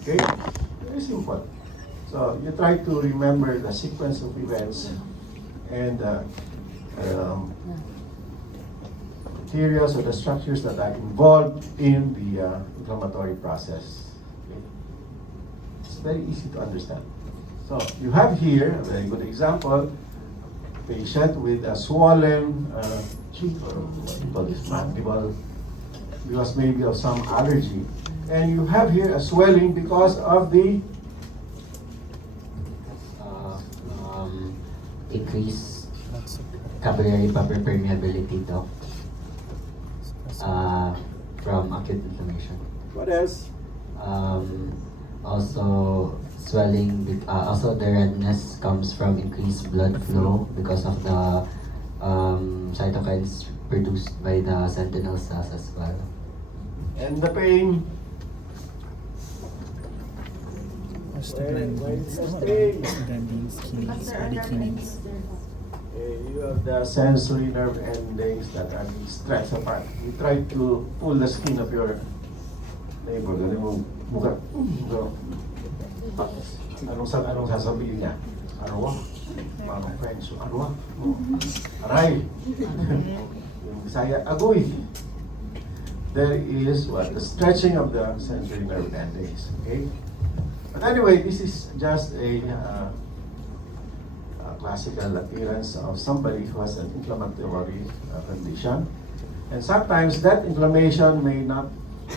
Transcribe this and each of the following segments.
Okay? Very simple. So you try to remember the sequence of events and materials or the structures that are involved in the inflammatory process. Okay? It's very easy to understand. So you have here a very good example, patient with a swollen cheek or what you call this mandible because maybe of some allergy. And you have here a swelling because of the increase capillary permeability though, from acute inflammation. what else? Also swelling, also the redness comes from increased blood flow because of the cytokines produced by the sentinel cells as well. And the pain. You have the sensory nerve endings that are being stretched apart. You try to pull the skin of your neighbor. Ganun mo mukha. Anong sasabihin niya? Arwa? Parang French. Arwa? Aray! Yung Bisaya, agoy! There is what? The stretching of the sensory nerve endings. Okay? But anyway, this is just a classical appearance of somebody who has an inflammatory condition. And sometimes that inflammation may not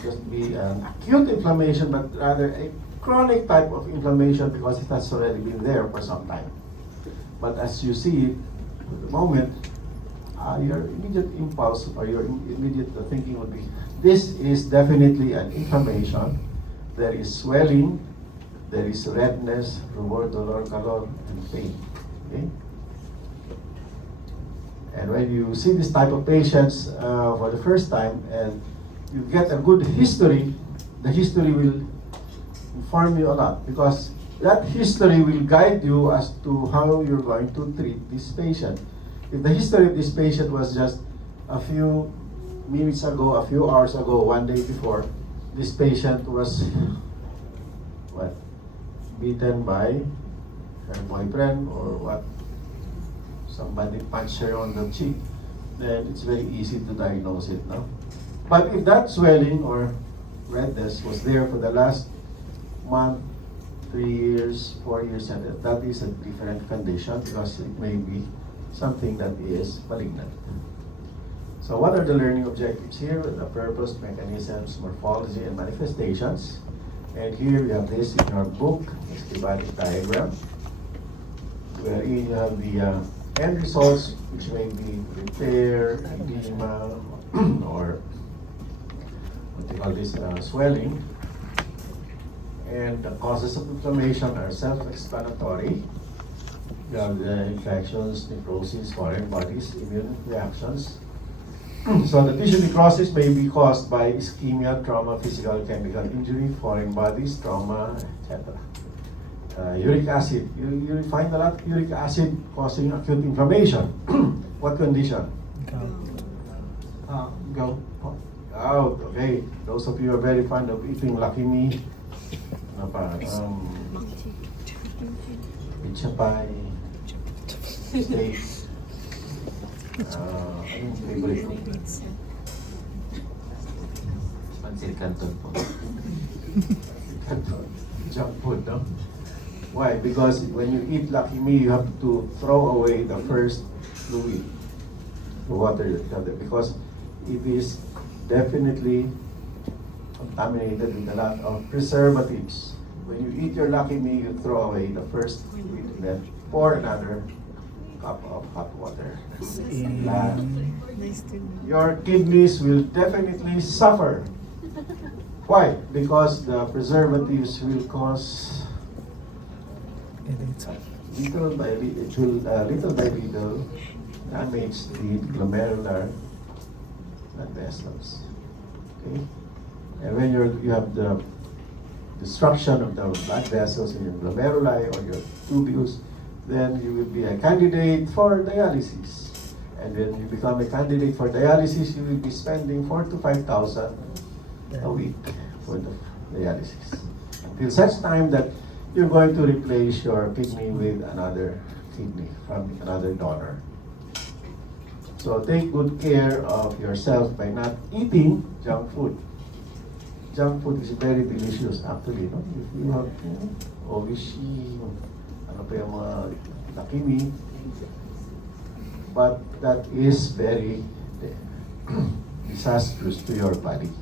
just be an acute inflammation, but rather a chronic type of inflammation because it has already been there for some time. But as you see it, at the moment, your immediate impulse or your immediate thinking would be, this is definitely an inflammation. There is swelling, there is redness, rubor, dolor, calor, and pain. Okay? And when you see this type of patients for the first time and you get a good history, the history will inform you a lot because that history will guide you as to how you're going to treat this patient. If the history of this patient was just a few minutes ago, a few hours ago, one day before, this patient was what? Beaten by her boyfriend or what? Somebody punched her on the cheek, then it's very easy to diagnose it, no? But if that swelling or redness was there for the last month, 3 years, 4 years, and that is a different condition because it may be something that is malignant. So what are the learning objectives here? The purpose, mechanisms, morphology, and manifestations. And here we have this in your book, the schematic diagram, wherein you have the end results, which may be repair, edema, or what they call this, swelling. And the causes of inflammation are self-explanatory. You have the infections, necrosis, foreign bodies, immune reactions. So the tissue necrosis may be caused by ischemia, trauma, physical, chemical injury, foreign bodies, trauma, etc. Uric acid. You find a lot of uric acid causing acute inflammation. What condition? Gout. Gout. Okay. Those of you are very fond of eating Lucky Me. Ano pa? Pizza pie. Steak. Anong favorite mo? Pancit Canton po. Junk food, no? Why? Because when you eat Lucky Me, you have to throw away the first fluid, the water, because it is definitely contaminated with a lot of preservatives. When you eat your Lucky Me, you throw away the first fluid and then pour another cup of hot water. Your kidneys will definitely suffer. Why? Because the preservatives will cause little by little damage the glomerular blood vessels. Okay, and when you have the destruction of the blood vessels in your glomeruli or your tubules, then you will be a candidate for dialysis. And when you become a candidate for dialysis, you will be spending 4,000 to 5,000 a week for the dialysis. Until such time that you're going to replace your kidney with another kidney from another donor. So take good care of yourself by not eating junk food. Junk food is very delicious actually, no? If you have ovishi, ano pa yung mga nakimi, but that is very disastrous to your body.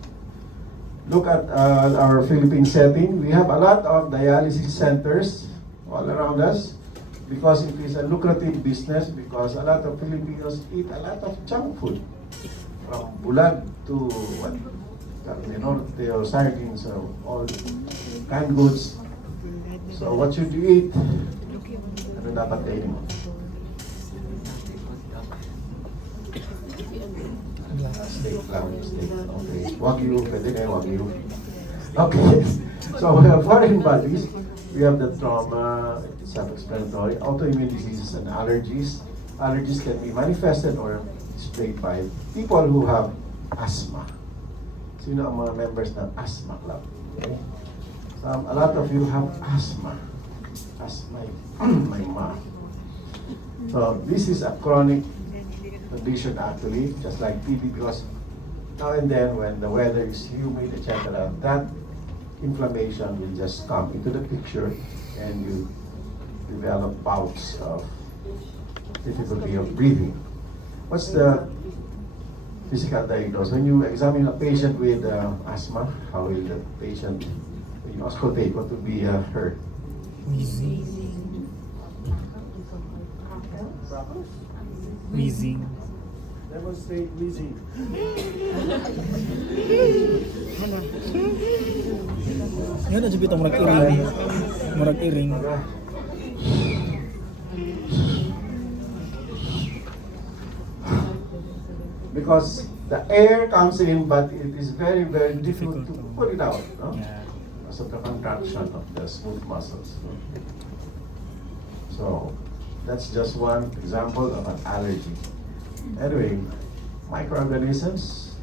Look at our Philippine setting. We have a lot of dialysis centers all around us because it is a lucrative business, because a lot of Filipinos eat a lot of junk food, from bulag to what? Carne norte or sardines or all canned goods. So what should you eat? Ano dapat kainin mo? Steak lang, steak. Okay. Wagyu, pwede kayo wagyu. Okay. So we have foreign bodies. We have the trauma, self-explanatory, autoimmune diseases and allergies. Allergies can be manifested or displayed by people who have asthma. Sino ang mga members ng asthma club? Okay. A lot of you have asthma. Asthma, my mouth. So this is a chronic condition actually, just like TB, because now and then when the weather is humid, etc., that inflammation will just come into the picture and you develop bouts of difficulty of breathing. What's the physical diagnosis? When you examine a patient with asthma, how will the patient, when you auscultate, what will be heard? Wheezing. Demonstrate wheezing. Yan na jud murag iring. Murag iring. Because the air comes in, but it is very, very difficult to put it out, no? Yeah. Because of the contraction of the smooth muscles. No? So that's just one example of an allergy. Anyway, microorganisms,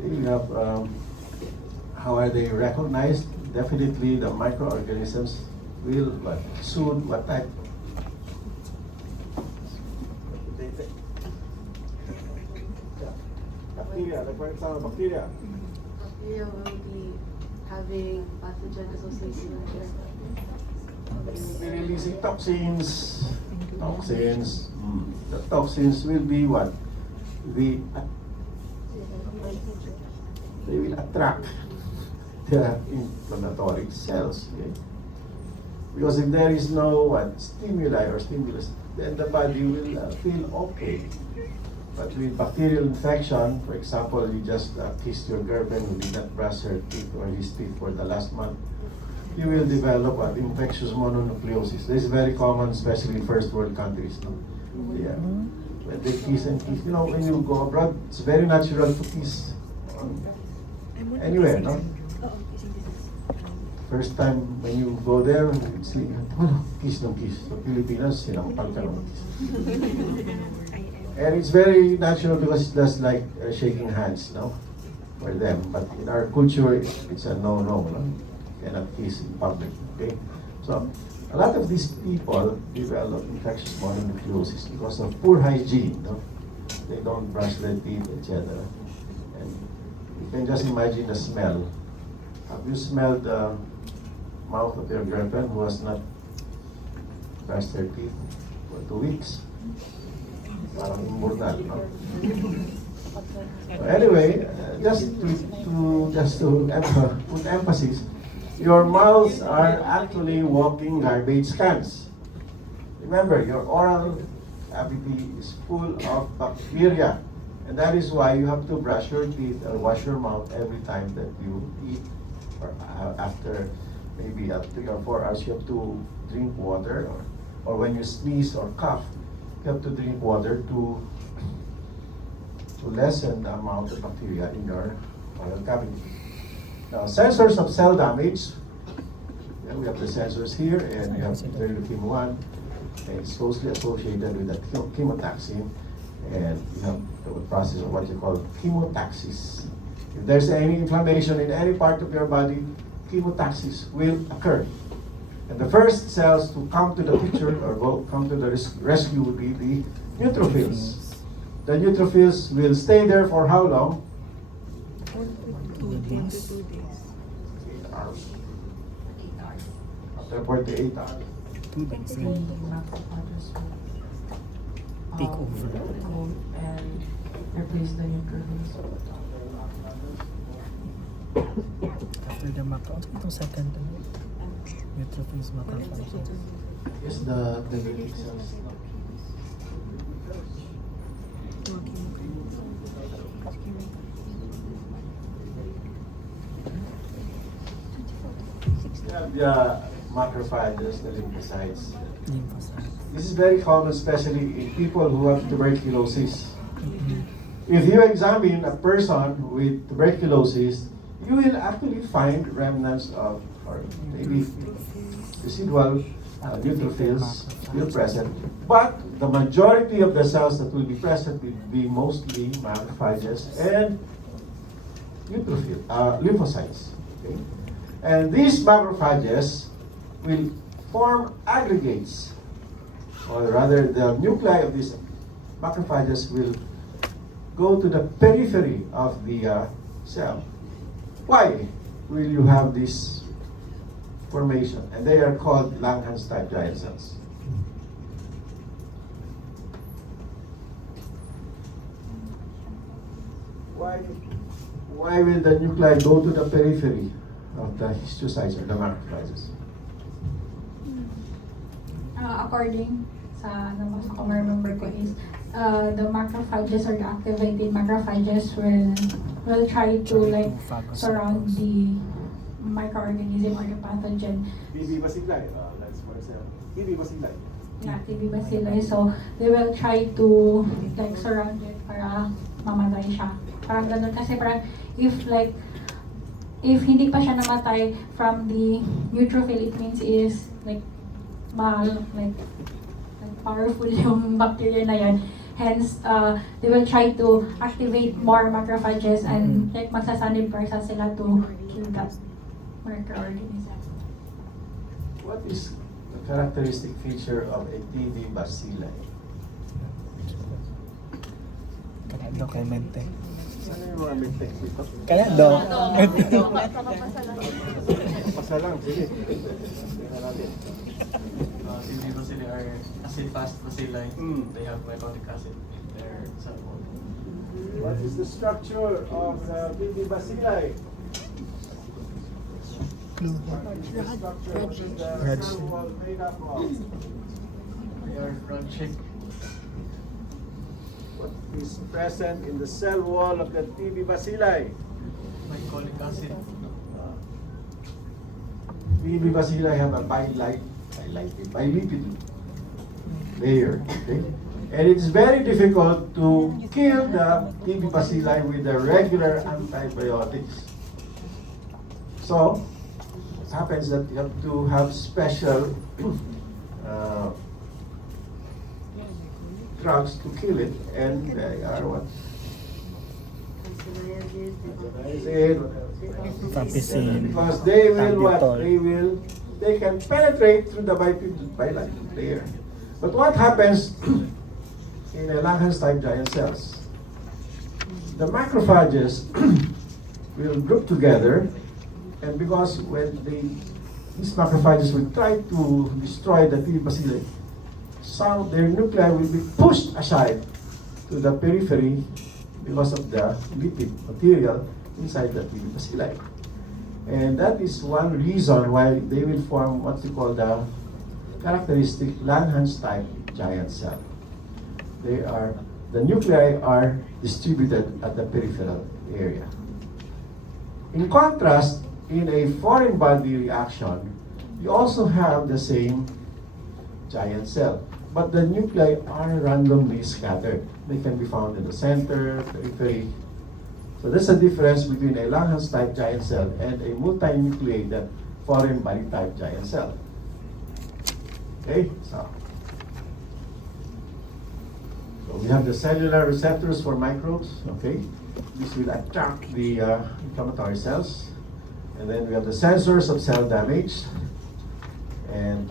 they have, how are they recognized? Definitely the microorganisms will soothe what type? Bacteria, like for example, bacteria. Bacteria will be having pathogen association with it. Be releasing toxins. Toxins. The toxins will be what? They will attract the inflammatory cells. Okay? Because if there is no stimuli or stimulus, then the body will feel okay. But with bacterial infection, for example, you just kissed your girlfriend who did not brush her teeth or his teeth for the last month, you will develop infectious mononucleosis. This is very common, especially in first world countries. No? Yeah. When they kiss and kiss, when you go abroad, it's very natural to kiss anywhere, no? First time when you go there, you see, kiss ng kiss. So Pilipinas, sinampal ka ng kiss. And it's very natural because it's just like shaking hands, no? For them. But in our culture, it's a no-no, no? You cannot kiss in public, okay? So, a lot of these people develop infectious mononucleosis because of poor hygiene, no? They don't brush their teeth, etc. And you can just imagine the smell. Have you smelled the mouth of your girlfriend who has not brushed their teeth for 2 weeks? Parang immortal, no? So anyway, just to put emphasis, your mouths are actually walking garbage cans. Remember, your oral cavity is full of bacteria, and that is why you have to brush your teeth or wash your mouth every time that you eat, or after maybe 3 or 4 hours you have to drink water, or when you sneeze or cough, you have to drink water to lessen the amount of bacteria in your oral cavity. Now, sensors of cell damage. We have the sensors here, and we have pt.1, and it's closely associated with the chemotaxin, and you have the process of what you call chemotaxis. If there's any inflammation in any part of your body, chemotaxis will occur. And the first cells to come to the picture or come to the rescue would be the neutrophils. The neutrophils will stay there for how long? 2 days. 8 hours. After 48 hours. 2 days. Macrophages Take over. will and replace the neutrophils. After the macro, itong second neutrophils macrophages. Yes, the dendritic cells. You have the macrophages, the lymphocytes. Lymphocytes. This is very common, especially in people who have tuberculosis. If you examine a person with tuberculosis, you will actually find remnants of, or maybe residual neutrophils still present. But the majority of the cells that will be present will be mostly macrophages and lymphocytes. Okay? And these macrophages will form aggregates, or rather the nuclei of these macrophages will go to the periphery of the cell. Why will you have this formation? And they are called Langhans type giant cells. Why will the nuclei go to the periphery of the histiocytes or the macrophages? According sa nabasa ko, remember ko is the macrophages or the activated macrophages will try to like surround the microorganism or the pathogen. BB bacilli, that's for example. BB bacilli. Yeah, TB bacilli. So they will try to like surround it para mamatay siya. Parang ganun kasi parang if hindi pa siya namatay from the neutrophil, it means is like powerful yung bacteria na yan. Hence, they will try to activate more macrophages and like magsasanib parsa sila to kill that microorganism. What is the characteristic feature of a TB bacilli? Kaya daw kay Mente. Saan yung mga may-tex dito? Kaya daw. Pasa lang, sige. Tingnan natin. TB bacilli are acid-fast bacilli. Mm. They have mycotic acid in their cell wall. What is the structure of the TB bacilli? The structure, what is the cell wall made up of? They are rod-shaped. What is present in the cell wall of the TB bacilli? Mycolic acid. TB bacilli have a bilipid layer. Okay? And it's very difficult to kill the TB bacilli with the regular antibiotics. So, it happens that you have to have special drugs to kill it, and they are what? Vampicillin. Because they will what? Tambutol. They can penetrate through the bilipid layer. But what happens in a Langhans type giant cells? The macrophages will group together, and because when these macrophages will try to destroy the TB bacilli, some their nuclei will be pushed aside to the periphery because of the lipid material inside the TB bacilli. And that is one reason why they will form what we call the characteristic Langhans type giant cell. The nuclei are distributed at the peripheral area. In contrast, in a foreign body reaction, you also have the same giant cell, but the nuclei are randomly scattered. They can be found in the center, periphery. So there's a difference between a Langhans type giant cell and a multinucleated foreign body type giant cell. Okay, so we have the cellular receptors for microbes. Okay, this will attract the inflammatory cells. And then we have the sensors of cell damage. And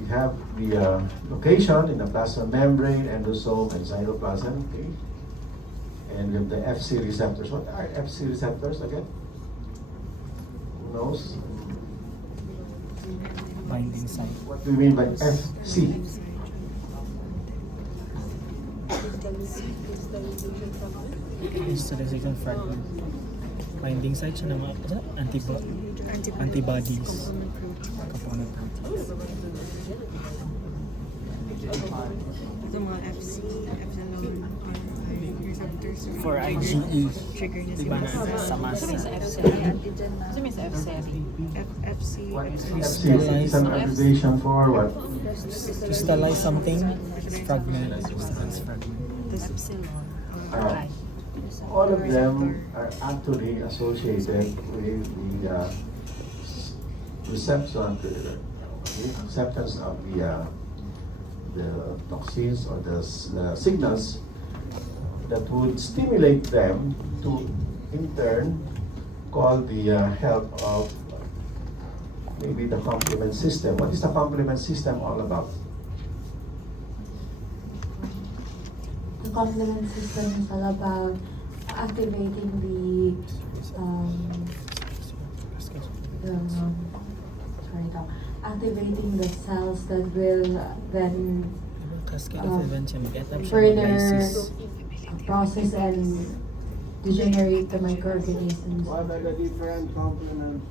we have the location in the plasma membrane, endosome, and cytoplasm. Okay. And we have the FC receptors. What are FC receptors again? Who knows? Binding site. What do you mean by FC? Crystallization fragment. Binding site siya ng mga antibodies. Component proteins. Ito mga FC, epsilon, RI receptors. For IgE. Trigger niya Diba na sa masa? FC. What is FC? It's an abbreviation for what? Crystallize something. Fragment. Crystallize fragment. This epsilon. All of them are actually associated with the reception, the acceptance of the toxins or the signals that would stimulate them to, in turn, call the help of maybe the complement system. What is the complement system all about? The complement system is all about activating the activating the cells that will then Cascade of events yung mag-etap siya. further Lysis. process and degenerate the microorganisms. What are the different complements?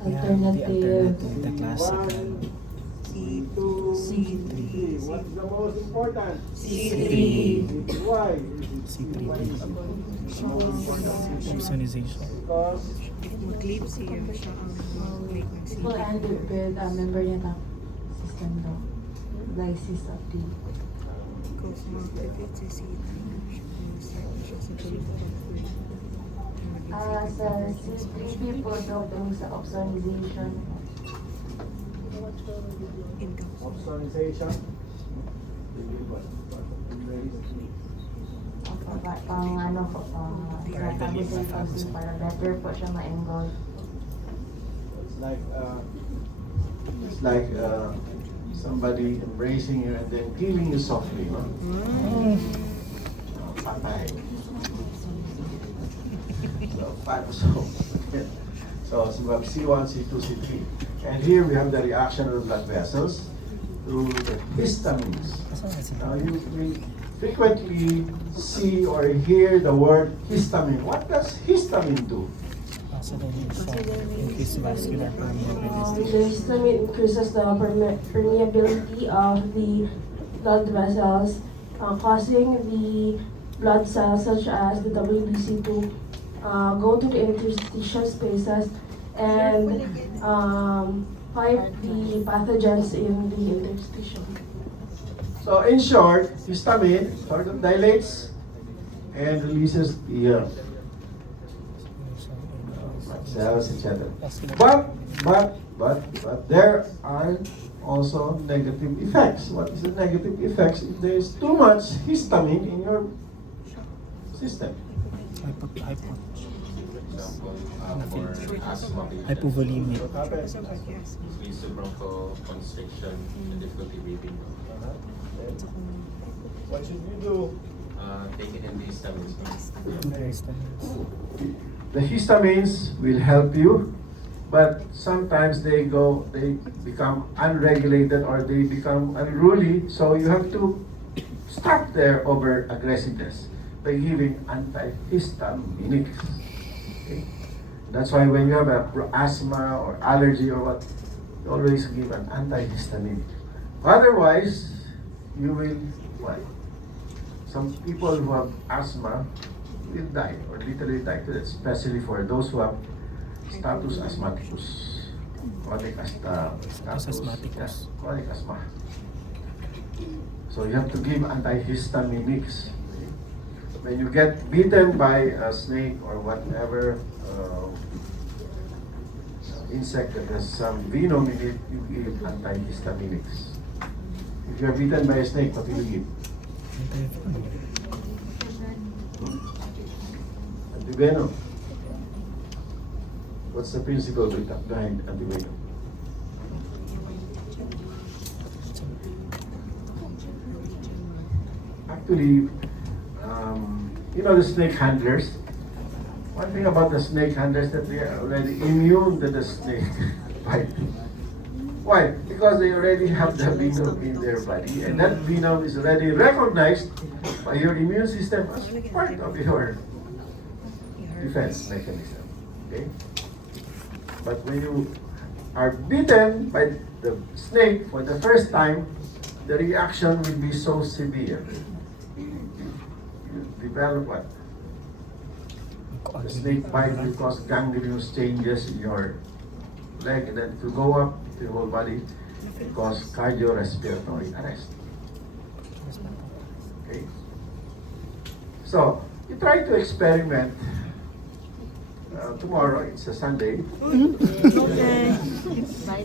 Alternative. The classical. C2, what's the most important? C3. Why? C3. Opsonization. Because If mag-leave siya ang mag-make ng Will end it with a membrane system daw. Lysis of the Because mag-activate si C3. Start na siya sa tuloy sa C3 po daw sa opsonization. opsonization. Pang ano po, para better po siya ma-engulf. It's like somebody embracing you and then killing you softly, no? Patay. So we have C1, C2, C3. And here we have the reaction of the blood vessels to the histamines. Now you will frequently see or hear the word histamine. What does histamine do? Increase vascular permeability. The histamine increases the permeability of the blood vessels, causing the blood cells such as the WBC to go to the interstitial spaces and fight the pathogens in the interstitium. So in short, histamine sort of dilates and releases the cells, etc. But there are also negative effects. What is the negative effects if there is too much histamine in your system? Hypovolemic. Increase bronchoconstriction and difficulty breathing. What should you do? Taking in these vitamins. The histamines will help you, but sometimes they become unregulated or they become unruly, so you have to stop their over aggressiveness by giving antihistaminics. Okay? That's why when you have asthma or allergy or what, you always give an antihistamine. Otherwise, you will, what? Some people who have asthma will die or literally die, especially for those who have status asthmaticus. Chronic Asthmaticus. Chronic asthma. So you have to give antihistaminics. When you get bitten by a snake or whatever insect that has some venom in it, you give antihistaminics. If you are bitten by a snake, what will you give? Antivenom. What's the principle behind antivenom? Actually, you know the snake handlers? One thing about the snake handlers that they are already immune to the snake bite. Why? Because they already have the venom in their body, and that venom is already recognized by your immune system as part of your defense mechanism. Okay? But when you are bitten by the snake for the first time, the reaction will be so severe. You develop what? The snake bite will cause gangrenous changes in your leg, and then to go up to your whole body, it cause cardiorespiratory arrest. Okay? So, you try to experiment. Tomorrow, it's a Sunday. Okay.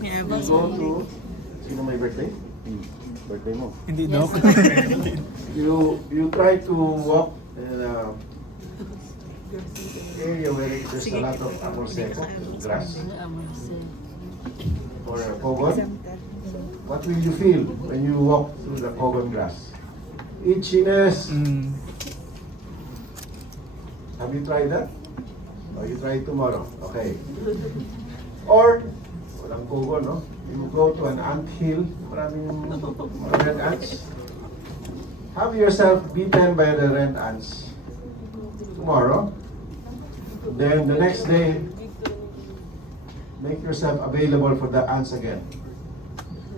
You go to, sino may birthday? Birthday mo. Hindi daw. You try to walk in a area where there's a lot of amor seco, grass, or a cogon. What will you feel when you walk through the cogon grass? Itchiness. Have you tried that? Or you try it tomorrow? Okay. Or, walang cogon, no? You go to an ant hill, maraming mga red ants. Have yourself beaten by the red ants tomorrow. Then the next day, make yourself available for the ants again.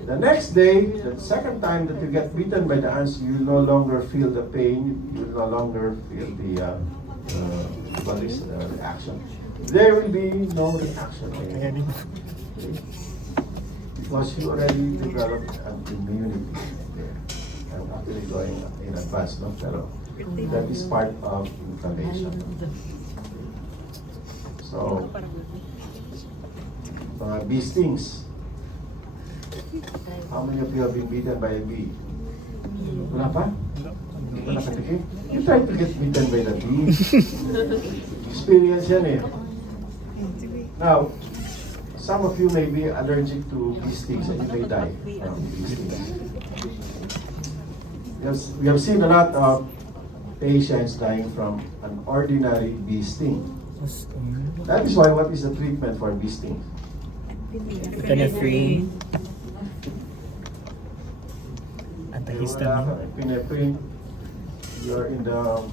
The next day, the second time that you get beaten by the ants, you will no longer feel the pain, you will no longer feel the reaction. There will be no reaction anymore. Because you already developed an immunity there. I'm actually going in advance, no? Pero that is part of inflammation. So, mga bee stings. How many of you have been beaten by a bee? Wala pa? Hindi pa nakatikim? You try to get beaten by the bee. Experience yan eh. Now, some of you may be allergic to bee stings and you may die from bee stings. We have seen a lot of patients dying from an ordinary bee sting. That is why, what is the treatment for bee sting? Epinephrine. Antihistamine. Epinephrine. You're in the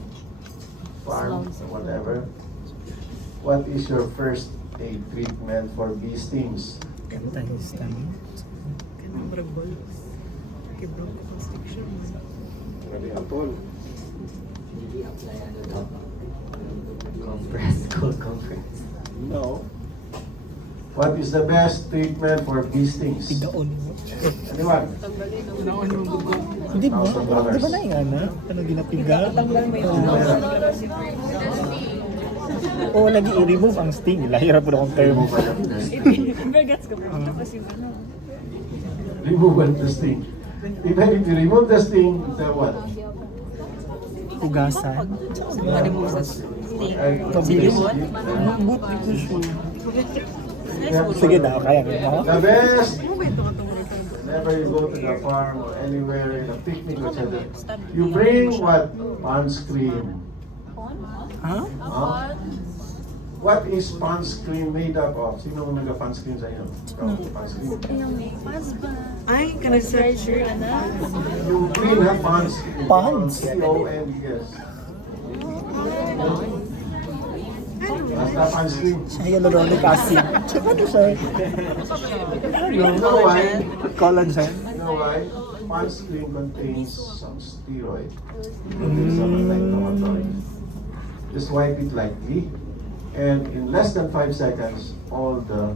farm or whatever. What is your first aid treatment for bee stings? Antihistamine. Compress, cold compress. No. What is the best treatment for bee stings? Tigaon. Anyone? Di ba? Di ba na yung ano ginapiga? Oo, nag-i-remove ang sting. Lahirap po na akong term. Remove the sting. Even if you remove the sting, then what? Ugasan. Pabilis. Sige na, kaya mo. The best, whenever you go to the farm or anywhere in a picnic, etc., you bring what? Pond's cream. Ha? Huh? What is Pond's cream made up of? Sino ang nag-Pond's cream sa inyo? Pond's cream. Ay, ka-research. Yung green ha, Pond's cream. Pond's? P-O-N-D-S. Basta Pond's cream. Ay, hyaluronic acid. Ano siya? You know why? Collagen. You know why? Pond's cream contains some steroid. Contains some anti-inflammatory. Just wipe it lightly, and in less than 5 seconds, all the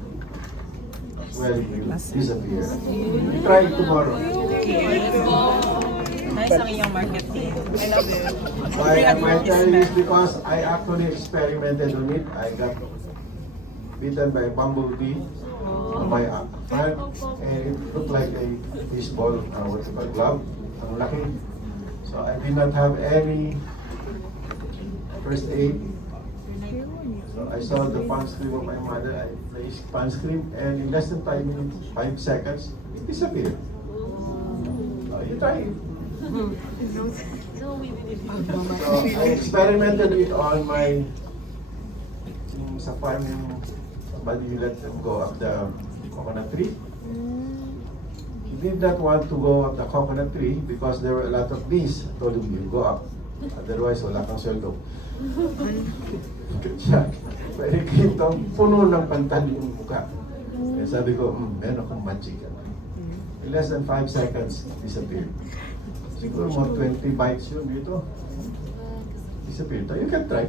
swelling will disappear. Try it tomorrow. Nice ang iyong marketing. I love it. Why am I telling this? Because I actually experimented on it. I got bitten by a bumblebee on my hand, and it looked like a baseball, what you call glove. Ang laki. So I did not have any first aid. So I saw the punch cream of my mother. I placed punch cream, and in less than 5 minutes, 5 seconds, it disappeared. You try it. So I experimented it on my sa farm yung somebody let them go up the coconut tree. He did not want to go up the coconut tree because there were a lot of bees. I told him, you go up. Otherwise, wala kang sweldo. Siya, pwede kita puno ng pantal yung mukha. Kaya sabi ko, meron akong magic. In less than 5 seconds, disappeared. Siguro mga 20 bites yun dito. Disappeared. You can try.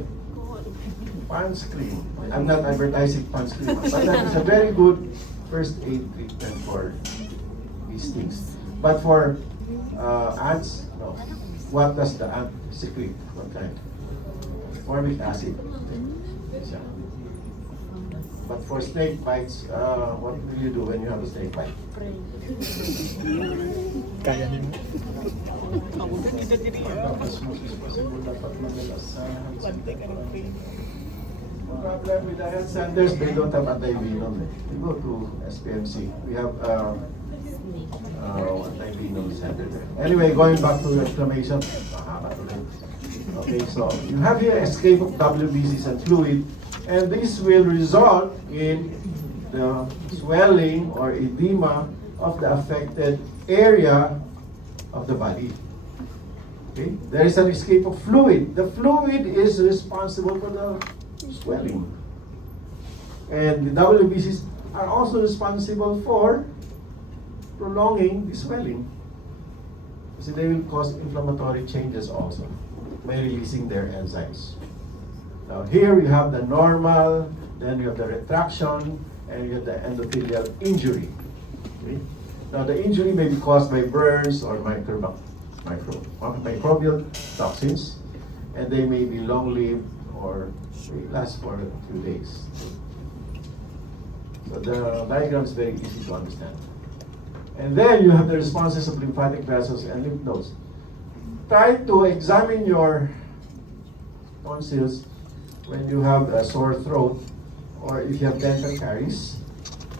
Pond's cream. I'm not advertising Pond's cream, but that is a very good first aid treatment for these things. But for ants, no. What does the ant secrete? What kind? Formic acid. Yeah. But for snake bites, what will you do when you have a snake bite? Kaya niyo. Problem with the health centers, they don't have anti-venom. You go to SPMC, we have anti-venom center there. Anyway, going back to inflammation. Okay, so you have here escape of WBCs and fluid, and this will result in the swelling or edema of the affected area of the body. Okay, there is an escape of fluid. The fluid is responsible for the swelling. And the WBCs are also responsible for prolonging the swelling. So they will cause inflammatory changes also by releasing their enzymes. Now here we have the normal, then we have the retraction, and we have the endothelial injury. Okay? Now the injury may be caused by burns or microbial toxins, and they may be long-lived or last for a few days. So the diagram is very easy to understand. And then you have the responses of lymphatic vessels and lymph nodes. Try to examine your tonsils when you have a sore throat or if you have dental caries.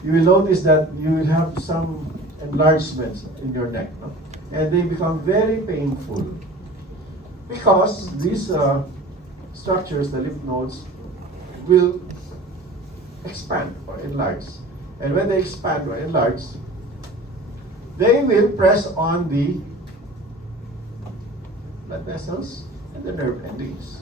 You will notice that you will have some enlargements in your neck, no? And they become very painful because these structures, the lymph nodes, will expand or enlarge. And when they expand or enlarge, they will press on the blood vessels and the nerve endings.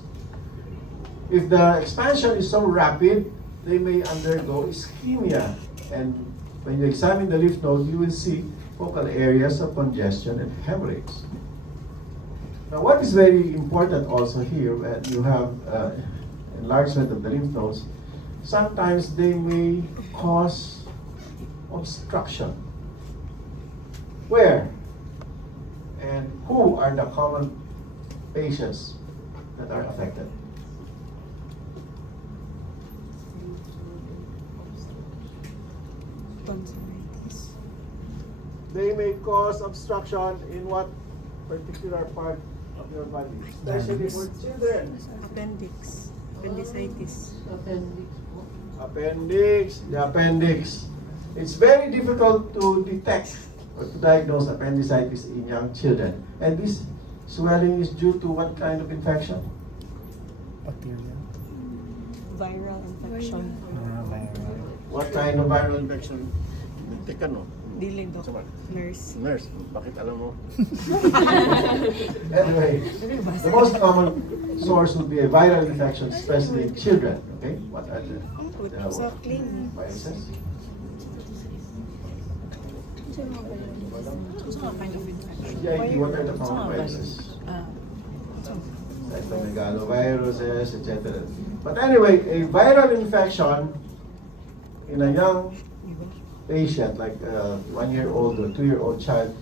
If the expansion is so rapid, they may undergo ischemia. And when you examine the lymph node, you will see focal areas of congestion and hemorrhage. Now, what is very important also here, when you have enlargement of the lymph nodes, sometimes they may cause obstruction. Where and who are the common patients that are affected? Tonsillitis. They may cause obstruction in what particular part of your body, especially for children. Appendix. Appendicitis. Appendix, the appendix. It's very difficult to detect or to diagnose appendicitis in young children. And this swelling is due to what kind of infection? Bacteria. Viral infection. Viral. What kind of viral infection? Teka no. Dili, Doc. Nurse. Nurse, bakit alam mo? Anyway, the most common source would be a viral infection, especially in children. Okay, what are the So clean. viruses? GIT, what are the common viruses? Cytomegaloviruses, etc. But anyway, a viral infection in a young patient, like a 1-year-old or 2-year-old child,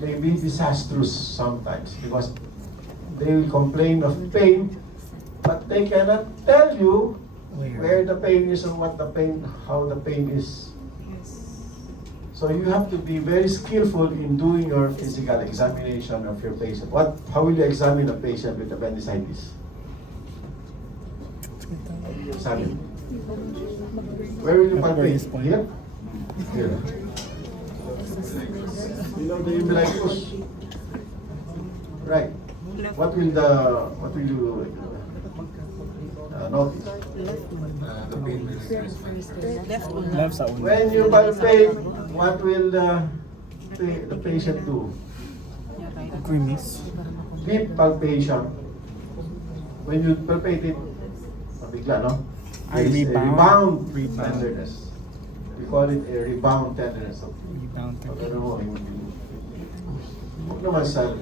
may be disastrous sometimes because they will complain of pain, but they cannot tell you where the pain is or what the pain, how the pain is. So you have to be very skillful in doing your physical examination of your patient. How will you examine a patient with appendicitis? You examine? Where will you palpate? This point. Here? Here. You know the umbilicus? Right. What will you notice? The pain will increase. Left sa una. When you palpate, what will the patient do? Grimace. Deep palpation. When you palpate it, mabigla, no? There is a Rebound. rebound tenderness. We call it a rebound tenderness. Rebound. Pag ano mo, huwag naman sa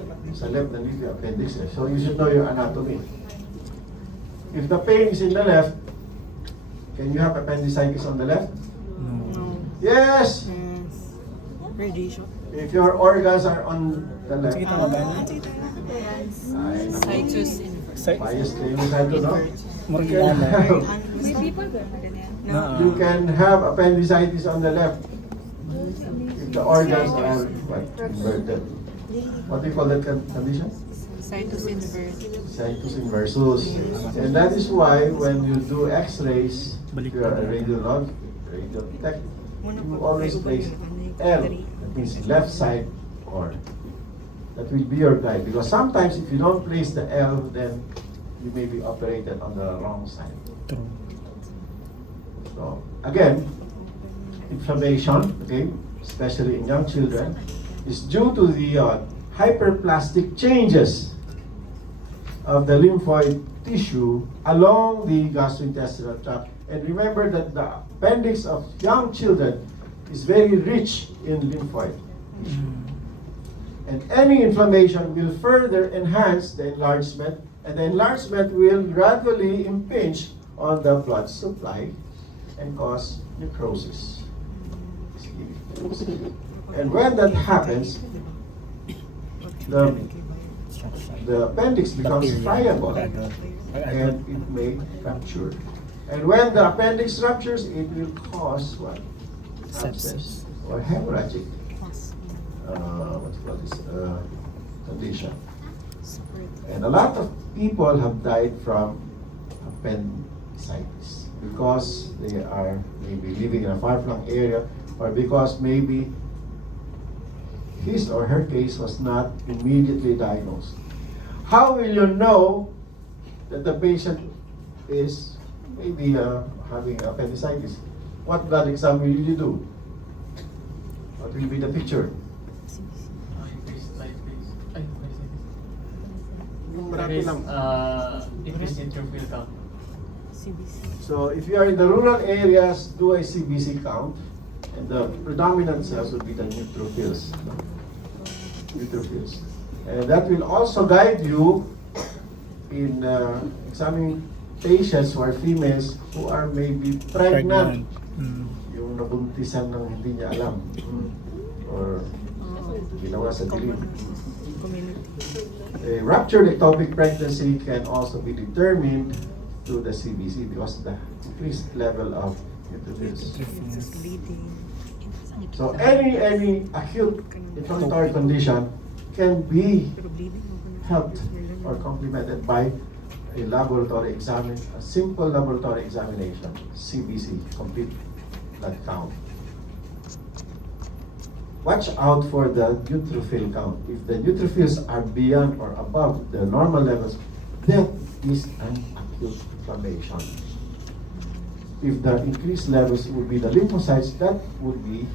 left na dito, appendix eh. So you should know your anatomy. If the pain is in the left, can you have appendicitis on the left? No. Yes! Radiation. If your organs are on the left, Sige, tama ba? ay, Situs inverse. bias kayo sa ito, no? Morgana. May people ba? Ganyan. Na. You can have appendicitis on the left if the organs are inverted. What do you call that condition? Situs inverse. Situs inversus. And that is why when you do x-rays, if you are a radiolog, radiotech, you always place L, that means left side, or that will be your guide. Because sometimes if you don't place the L, then you may be operated on the wrong side. True. So again, inflammation, okay, especially in young children, is due to the hyperplastic changes of the lymphoid tissue along the gastrointestinal tract. And remember that the appendix of young children is very rich in lymphoid tissue. And any inflammation will further enhance the enlargement, and the enlargement will gradually impinge on the blood supply and cause necrosis. And when that happens, the appendix becomes friable and it may rupture. And when the appendix ruptures, it will cause what? Sepsis or hemorrhagic condition. And a lot of people have died from appendicitis because they are maybe living in a far-flung area, or because maybe his or her case was not immediately diagnosed. How will you know that the patient is maybe having appendicitis? What blood exam will you do? What will be the picture? Increase neutrophil count. So if you are in the rural areas, do a CBC count, and the predominant cells would be the neutrophils. Neutrophils. And that will also guide you in examining patients who are females who are maybe pregnant. Yung nabuntisan ng hindi niya alam. Or ginawa sa dilim. A ruptured ectopic pregnancy can also be determined through the CBC because of the increased level of neutrophils. So any acute inflammatory condition can be helped or complemented by a laboratory a simple laboratory examination, CBC, complete blood count. Watch out for the neutrophil count. If the neutrophils are beyond or above the normal levels, that is an acute inflammation. If the increased levels would be the lymphocytes, that would be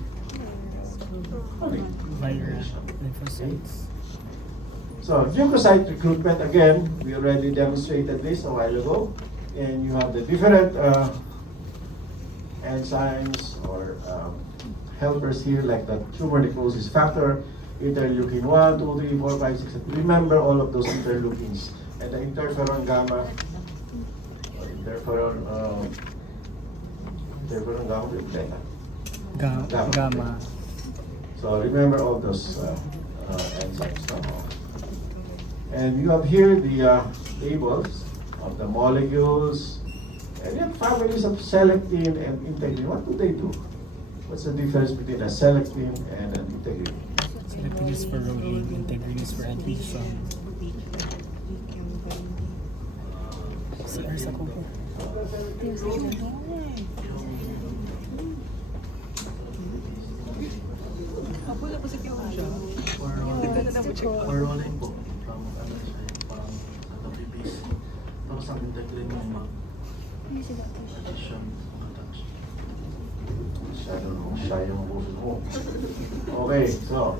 chronic inflammation. Lymphocytes. So leukocyte recruitment, again, we already demonstrated this a while ago, and you have the different enzymes or helpers here, like the tumor necrosis factor, interleukin 1, 2, 3, 4, 5, 6. Remember all of those interleukins. And the interferon gamma, interferon gamma, Gamma. So remember all those enzymes. And you have here the tables of the molecules, and you have families of selectin and integrin. What do they do? What's the difference between a selectin and an integrin? Selectin is for rolling, integrin is for adhesion. CR sa kuko. Or wala yun po. From ano siya, parang sa WBC. Pero sa akin, decline yung mga addition, mga tax. Siya yung puso mo. Okay, so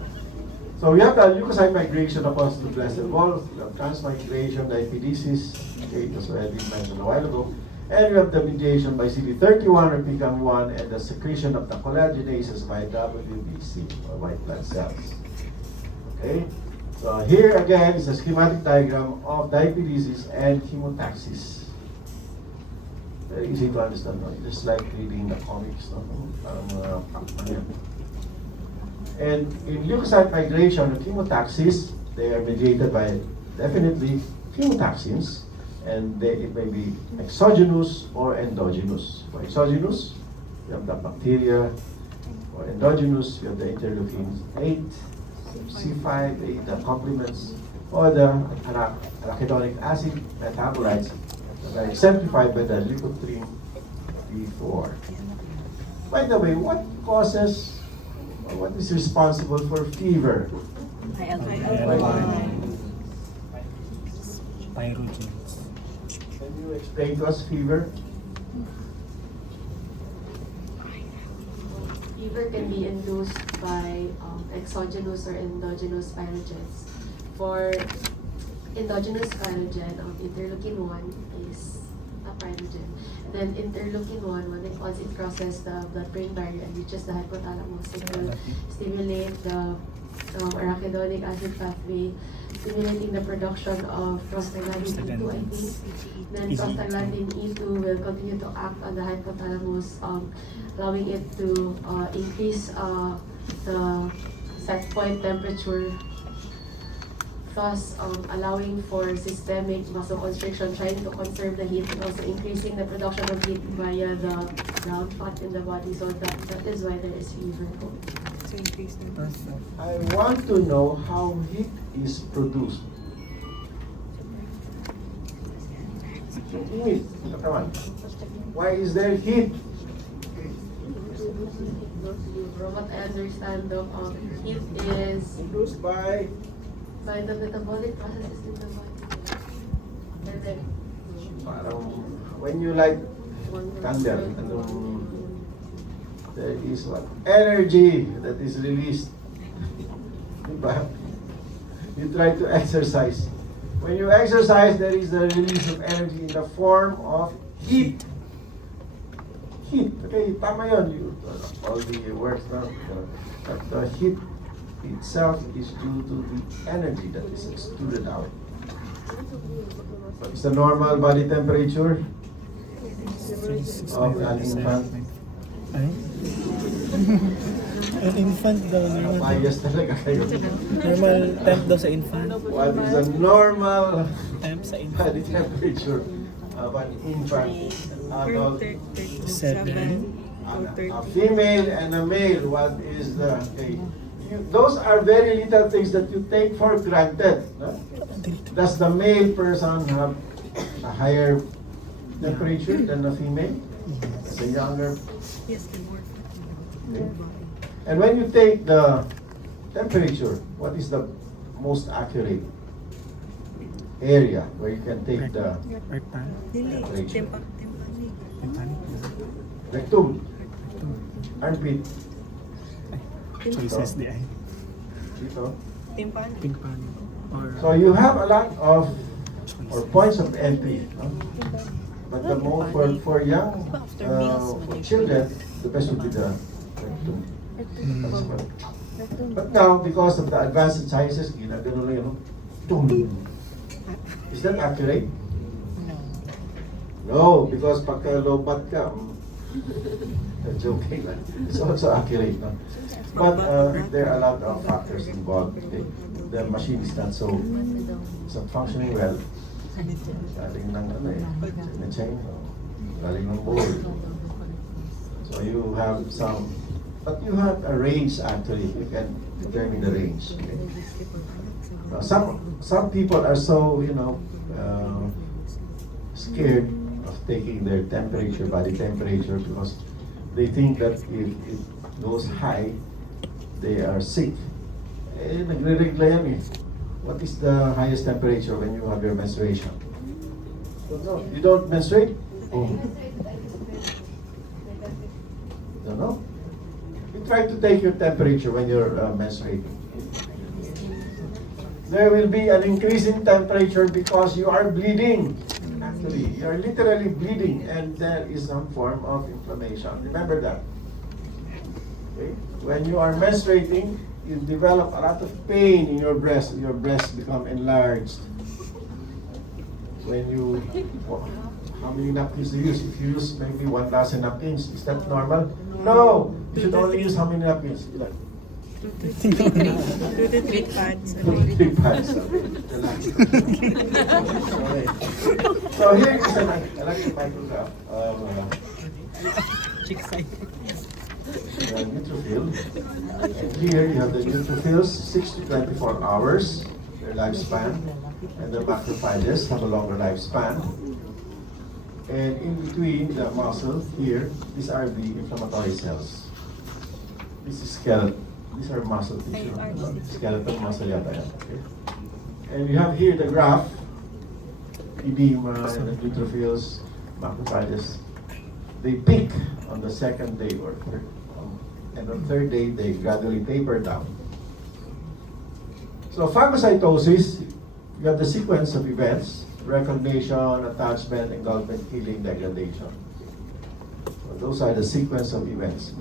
we have the leukocyte migration across the blessed wall, we have transmigration, diapedesis, okay, that's what I did mention a while ago, and we have the mediation by CD31 or PCAM1 and the secretion of the collagenases by WBC or white blood cells. Okay, so here again is a schematic diagram of diapedesis and chemotaxis. Very easy to understand, no? Just like reading the comics, no? Parang pakman yan. And in leukocyte migration or chemotaxis, they are mediated by definitely chemotaxins, and it may be exogenous or endogenous. For exogenous, we have the bacteria. For endogenous, we have the interleukin 8, C5, the complements, or the arachidonic acid metabolites that are exemplified by the leukotriene B4. By the way, what causes or what is responsible for fever? Pyrogens. Can you explain to us fever? Fever can be induced by exogenous or endogenous pyrogens. For endogenous pyrogen, interleukin 1 is a pyrogen. Then interleukin 1, once it crosses the blood-brain barrier and reaches the hypothalamus, it will stimulate the arachidonic acid pathway, stimulating the production of prostaglandin E2, I think. Then prostaglandin E2 will continue to act on the hypothalamus, allowing it to increase the set point temperature, thus allowing for systemic vasoconstriction, trying to conserve the heat and also increasing the production of heat via the brown fat in the body. So that is why there is fever. I want to know how heat is produced. Heat, come on. Why is there heat? From what I understand, heat is Produced by the metabolic processes in the body. And then, when you light candle, there is what? Energy that is released. Diba? You try to exercise. When you exercise, there is the release of energy in the form of heat. Heat. Okay, tama yun. All the words now. But the heat itself is due to the energy that is extruded out. What is the normal body temperature of an infant? Ay? Ang infant daw, normal. Bias talaga kayo. Normal temp daw sa infant. What is the normal Temp sa infant. body temperature of an infant? Adult, 7. a female and a male, what is the... Okay. Those are very little things that you take for granted. No? Does the male person have a higher temperature than the female? The younger? Yes, Okay. And when you take the temperature, what is the most accurate area where you can take the Rectal. temperature? Tympanic. Rectum, armpit, Choices di ay. dito. Tympanic. Or So you have a lot of points of entry. No? But the most for young for children, the best would be the rectum. But now, because of the advanced sciences, ginagano lang yun, no? Tum. Is that accurate? No, because pagka lobat ka, joking lang. It's also accurate. No? But there are a lot of factors involved. Okay? The machine is not so it's not functioning well. Galing ng chain, galing ng board. So you have some, but you have a range actually. You can determine the range. Okay? Some people are so scared of taking their temperature, body temperature, because they think that if it goes high, they are sick. Eh, nagre-regla yan eh. What is the highest temperature when you have your menstruation? You don't menstruate? Oh. Don't know? You try to take your temperature when you're menstruating. There will be an increase in temperature because you are bleeding. Actually, you are literally bleeding, and there is some form of inflammation. Remember that. Okay? When you are menstruating, you develop a lot of pain in your breast. Your breasts become enlarged. When you, how many napkins do you use? If you use maybe 1 dozen napkins, is that normal? No! You should only use how many napkins? 2 to 3 pads. 2 to 3 pads. Okay. So here is an electron micrograph of the neutrophil. And here you have the neutrophils, 6 to 24 hours, their lifespan, and the macrophages have a longer lifespan. And in between the muscle here, these are the inflammatory cells. This is skeleton. These are muscle tissue. Skeletal muscle yata yan. Okay? And you have here the graph, edema, the neutrophils, macrophages. They peak on the second day or third. And on the third day, they gradually taper down. So phagocytosis, you have the sequence of events: recognition, attachment, engulfment, killing, degradation. So those are the sequence of events.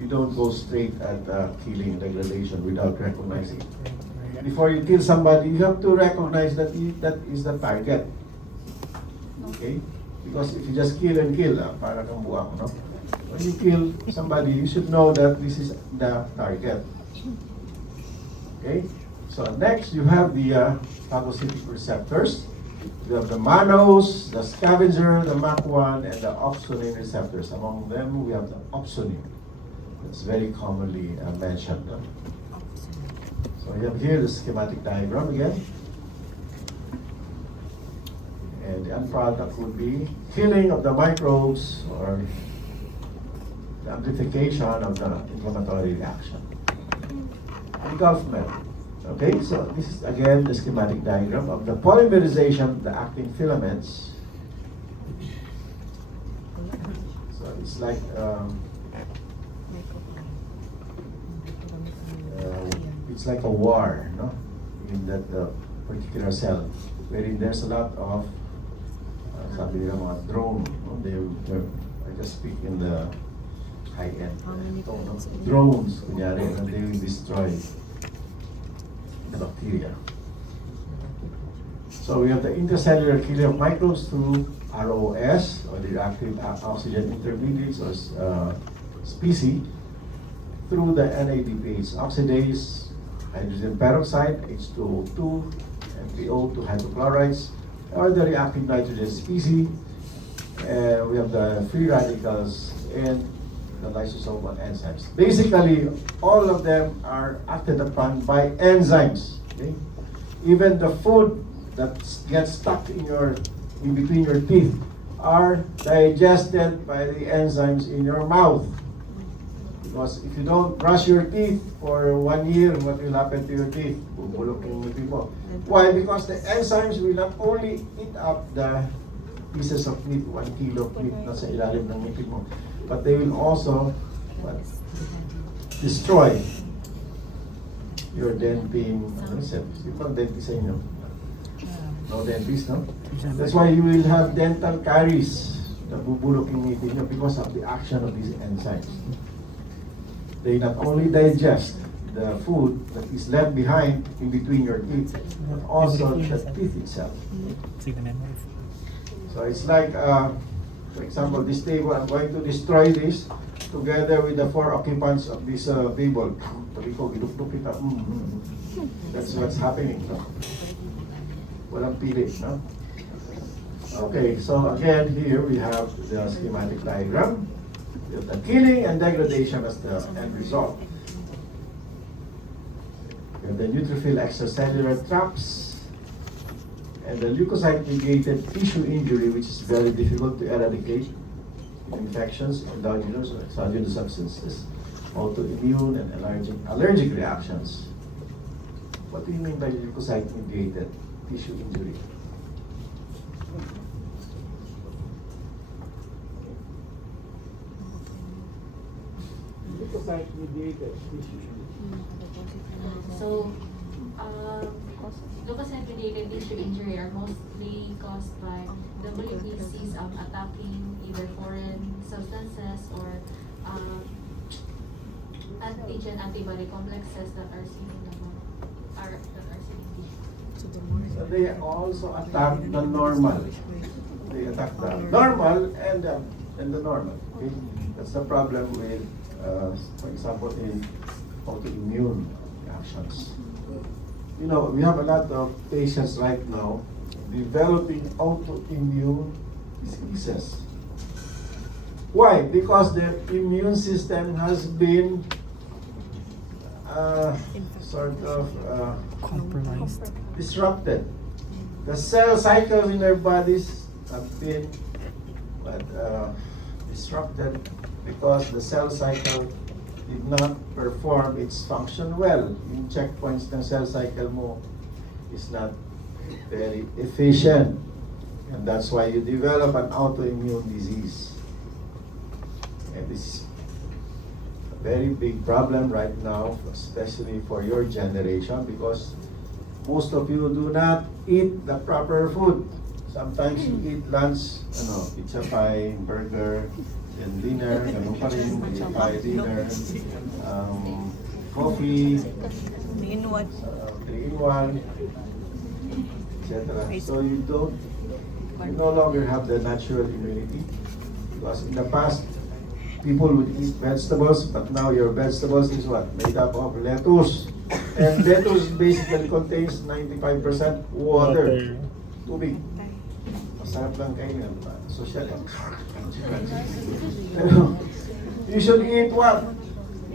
You don't go straight at killing, degradation without recognizing. Before you kill somebody, you have to recognize that that is the target. Okay? Because if you just kill and kill, para kang buwang, no? When you kill somebody, you should know that this is the target. Okay? So next, you have the phagocytic receptors. You have the mannose, the scavenger, the MAC1, and the opsonin receptors. Among them, we have the opsonin. It's very commonly mentioned. So you have here the schematic diagram again. And the end product would be killing of the microbes or the amplification of the inflammatory reaction. Engulfment. Okay, so this is again the schematic diagram of the polymerization of the actin filaments. So it's like a war, no? In that particular cell, wherein there's a lot of sabi nila mga drone, no? I just speak in the high end. Drones, kunyari, and they will destroy the bacteria. So we have the intercellular killing of microbes through ROS, or the reactive oxygen intermediates, or species, through the NADPH oxidase, hydrogen peroxide, H2O2, and PO2 hydrochlorides, or the reactive nitrogen species. We have the free radicals and the lysosomal enzymes. Basically, all of them are acted upon by enzymes. Okay? Even the food that gets stuck in between your teeth are digested by the enzymes in your mouth. Because if you don't brush your teeth for 1 year, what will happen to your teeth? Bubulok yung ngipin mo. Why? Because the enzymes will not only eat up the pieces of meat, 1 kilo of meat na sa ilalim ng ngipin mo, but they will also destroy your dentin. Ano is it? You call dentist sa inyo? No dentist, no? That's why you will have dental caries na bubulok yung ngipin nyo because of the action of these enzymes. They not only digest the food that is left behind in between your teeth, but also the teeth itself. So it's like, for example, this table, I'm going to destroy this together with the 4 occupants of this table. That's what's happening. No? Walang pili, no? Okay, so again, here we have the schematic diagram. The killing and degradation as the end result. We have the neutrophil extracellular traps. And the leukocyte-mediated tissue injury, which is very difficult to eradicate, infections, endogenous or exogenous substances, autoimmune and allergic reactions. What do you mean by leukocyte-mediated tissue injury? Leukocyte-mediated tissue injury. So, leukocyte-mediated tissue injury are mostly caused by WBCs attacking either foreign substances or antigen-antibody complexes that are seen in the body, that are seen in tissue. So they also attack the normal. They attack the normal and the normal. Okay? That's the problem with, for example, in autoimmune reactions. You know, we have a lot of patients right now developing autoimmune diseases. Why? Because their immune system has been Compromised. disrupted. The cell cycles in their bodies have been disrupted because the cell cycle did not perform its function well. Yung checkpoints ng cell cycle mo is not very efficient. And that's why you develop an autoimmune disease. And this is a very big problem right now, especially for your generation, because most of you do not eat the proper food. Sometimes you eat lunch, pizza pie, burger, then dinner, ganun pa rin, pizza pie, dinner, coffee, 3-in-1, etc. So you no longer have the natural immunity, because in the past, people would eat vegetables, but now your vegetables is what? Made up of lettuce. And lettuce basically contains 95% water. Tubig. Masarap lang kainin, diba? Social. You should eat what?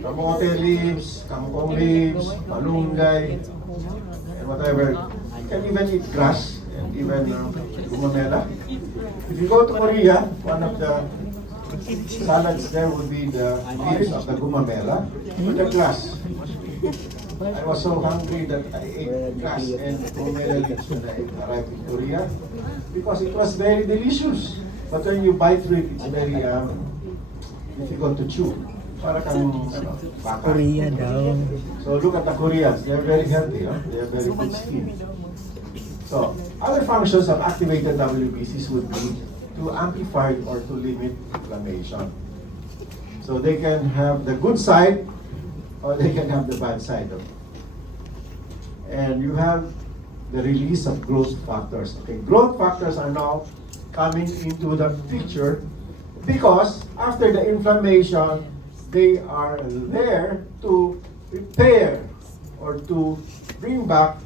Kamote leaves, kangkong leaves, malunggay, and whatever. You can even eat grass and even gumamela. If you go to Korea, one of the salads there would be the leaves of the gumamela with the grass. I was so hungry that I ate grass and gumamela leaves when I arrived in Korea because it was very delicious. But when you bite through it, it's very difficult to chew. Para kang baka. Korea daw. So look at the Koreans, they're very healthy, huh? They have very good skin. So other functions of activated WBCs would be to amplify or to limit inflammation. So they can have the good side or they can have the bad side of it. And you have the release of growth factors. Okay, growth factors are now coming into the picture because after the inflammation, they are there to repair or to bring back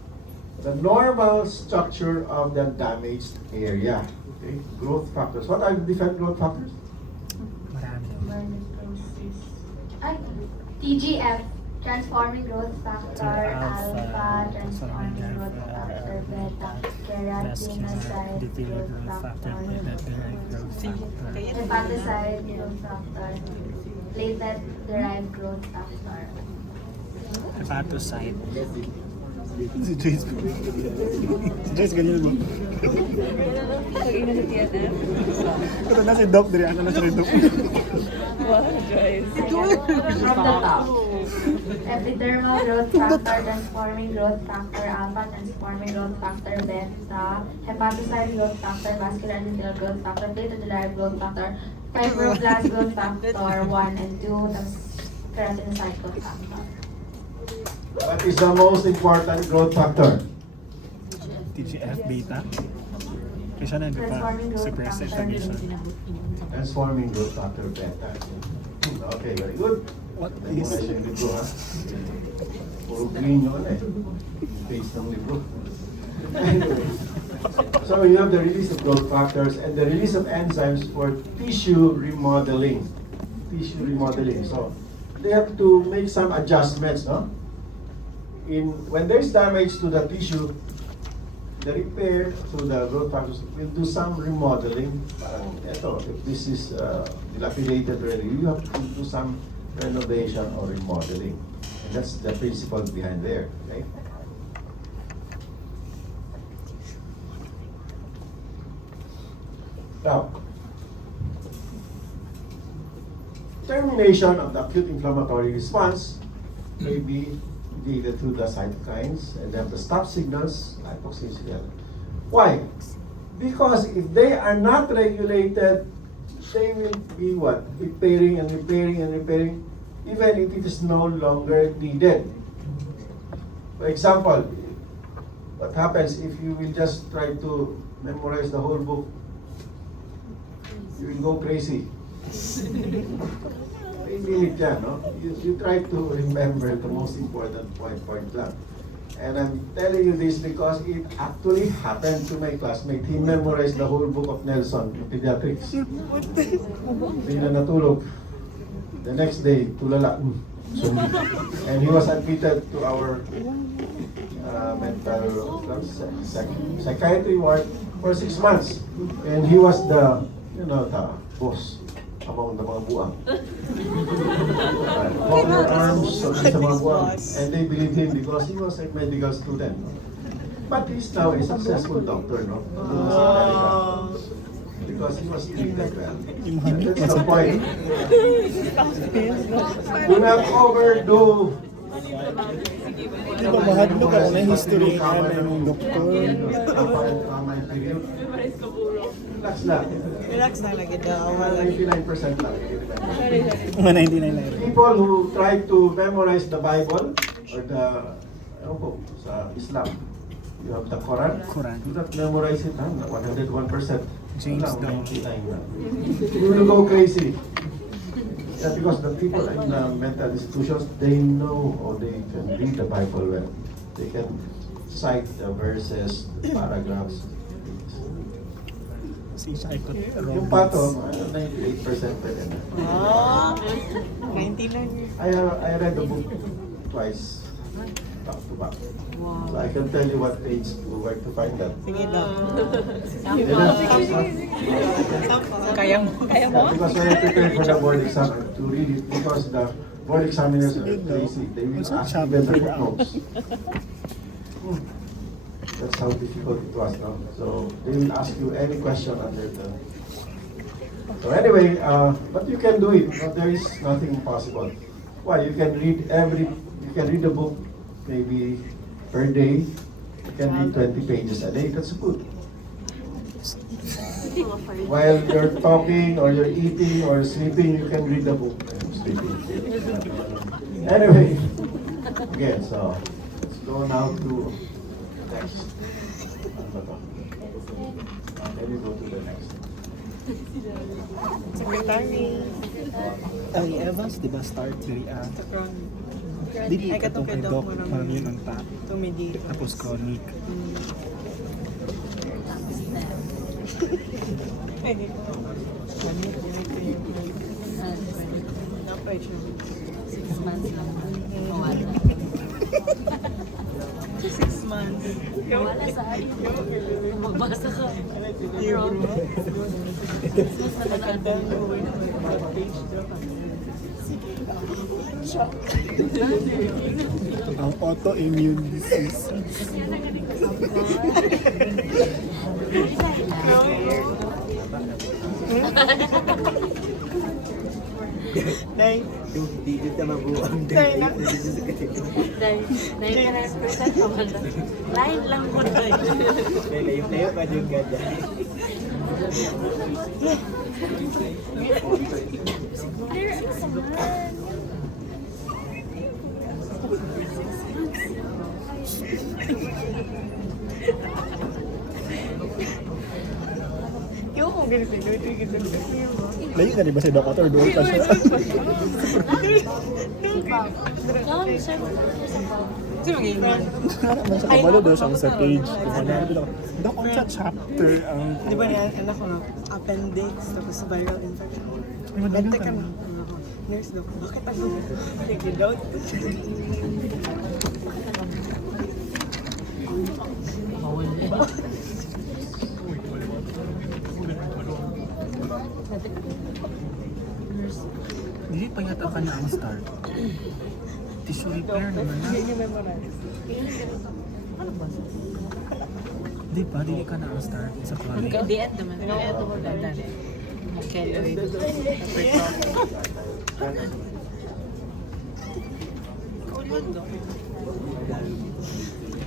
the normal structure of the damaged area. Okay, growth factors. What are the different growth factors? TGF, transforming growth factor, alpha, transforming growth factor, beta, keratinocyte growth factor, hepatocyte growth factor, platelet-derived growth factor. Hepatocyte. Si Joyce. Si Joyce ganyan mo. Pag-ina sa TNF? Ito na si Doc, diri na si Doc. Wow, Joyce. From the top. Epidermal growth factor, transforming growth factor, alpha, transforming growth factor, beta, hepatocyte growth factor, vascular endothelial growth factor, platelet-derived growth factor, fibroblast growth factor 1 and 2, tapos keratinocyte growth factor. What is the most important growth factor? TGF beta. Kaya na suppress inflammation. Transforming growth factor beta. Okay, very good. What Hindi mo is na siya yung libro, ha? Puro green yun eh. Face ng libro. Anyway, so you have the release of growth factors and the release of enzymes for tissue remodeling. Tissue remodeling. So they have to make some adjustments, no? When there's damage to the tissue, the repair through the growth factors will do some remodeling. Parang ito, if this is dilapidated already, you have to do some renovation or remodeling. And that's the principle behind there. Okay? Now, termination of the acute inflammatory response may be mediated through the cytokines and then the stop signals, hypoxia. Why? Because if they are not regulated, they will be what? Repairing and repairing and repairing, even if it is no longer needed. For example, what happens if you will just try to memorize the whole book? You will go crazy. Limit yan, no? You try to remember the most important point lang. And I'm telling you this because it actually happened to my classmate. He memorized the whole book of Nelson in pediatrics. Hindi na natulog. The next day, tulala. And he was admitted to our mental psychiatry ward for 6 months. And he was the boss among the mga buang. Over arms sa mga buang. And they believed him because he was a medical student. But he's now a successful doctor, no? Because he was treated well. That's the point. Do not overdo. Di ba mahadlok ako na history ng doktor? Relax lang. Relax na lagi daw. 99% lang. 99 na. People who try to memorize the Bible or the sa Islam, you have the Quran. Do not memorize it, 101%. James lang, 99 lang. You will go crazy. Yeah, because the people in the mental institutions, they know or they can read the Bible well. They can cite the verses, the paragraphs. Yung pato, 98% pwede na. 99. I read the book twice, back to back. So I can tell you what page to where to find that. Sige daw. Kaya mo? Because when I prepared for the board exam, to read it, because the board examiners are crazy. They will ask even the footnotes. That's how difficult it was, no? So they will ask you any question under the. So anyway, but you can do it. No, there is nothing impossible. Why? You can read the book maybe per day. You can read 20 pages a day. That's good. While you're talking or you're eating or sleeping, you can read the book. Sleeping. Anyway, again, so let's go now to next. Let me go to the next. Secretary. Ang Evans, di ba start diri Dili Ay, ka katong kay kay Doc, Doc, parang yun ang top. Tumidi. Tapos chronic. Ay, dito. Dapat siya. 6 months lang. Mawala. 6 months. Mawala sa akin. Magbasa ka. Ang autoimmune disease. Nay. Di kita mabuang Nay na. Dahil ka na present pa man. Lain lang ko na. Layo pa juga dyan. Yung kung ganito, ganito. Layo na di ba si Doctor? Doon pa siya. Sino ganyan? Naman siya kabalo doon siya sa page. Doc, ang sa chapter ang... Di ba niya, anak ko, appendix, tapos viral infection. Ay, madali Bente ka ka na. na. Nurse daw, bakit ako? Take it out. Bawal eh. ka na ang start. Tissue repair naman na. Di ba? Di ka na ang start sa chronic. Di end naman. Ito ko dandan. Keloid.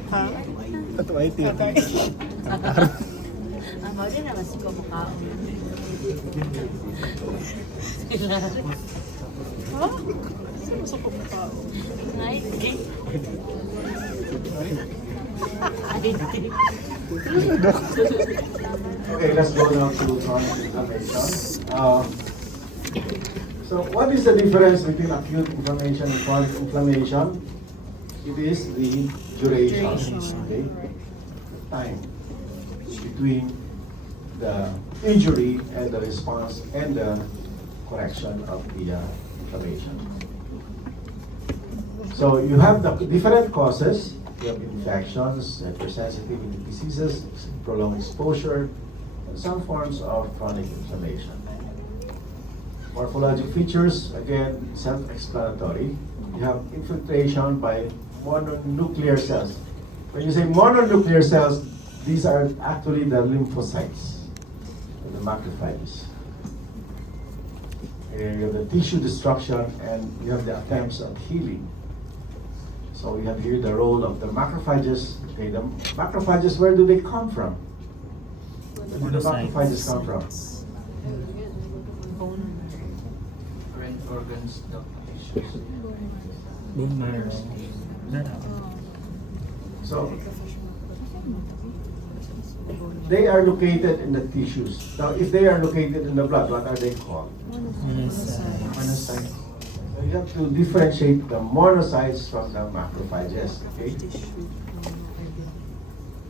Ha? Ito ay tiyata. Ang bagay naman si kumukha. Sila. Ha? Sino sa kumukha? Ay, hindi. Okay, let's go now to chronic inflammation. So what is the difference between acute inflammation and chronic inflammation? It is the duration, okay? The time between the injury and the response and the correction of the inflammation. So you have the different causes. You have infections, hypersensitivity diseases, prolonged exposure, and some forms of chronic inflammation. Morphologic features, again, self-explanatory. You have infiltration by mononuclear cells. When you say mononuclear cells, these are actually the lymphocytes, the macrophages. And you have the tissue destruction, and you have the attempts at healing. So we have here the role of the macrophages. Okay, the macrophages, where do they come from? Where do the macrophages come from? Organs, tissues. Bone marrow. So they are located in the tissues. Now, if they are located in the blood, what are they called? Monocytes. So you have to differentiate the monocytes from the macrophages. Okay?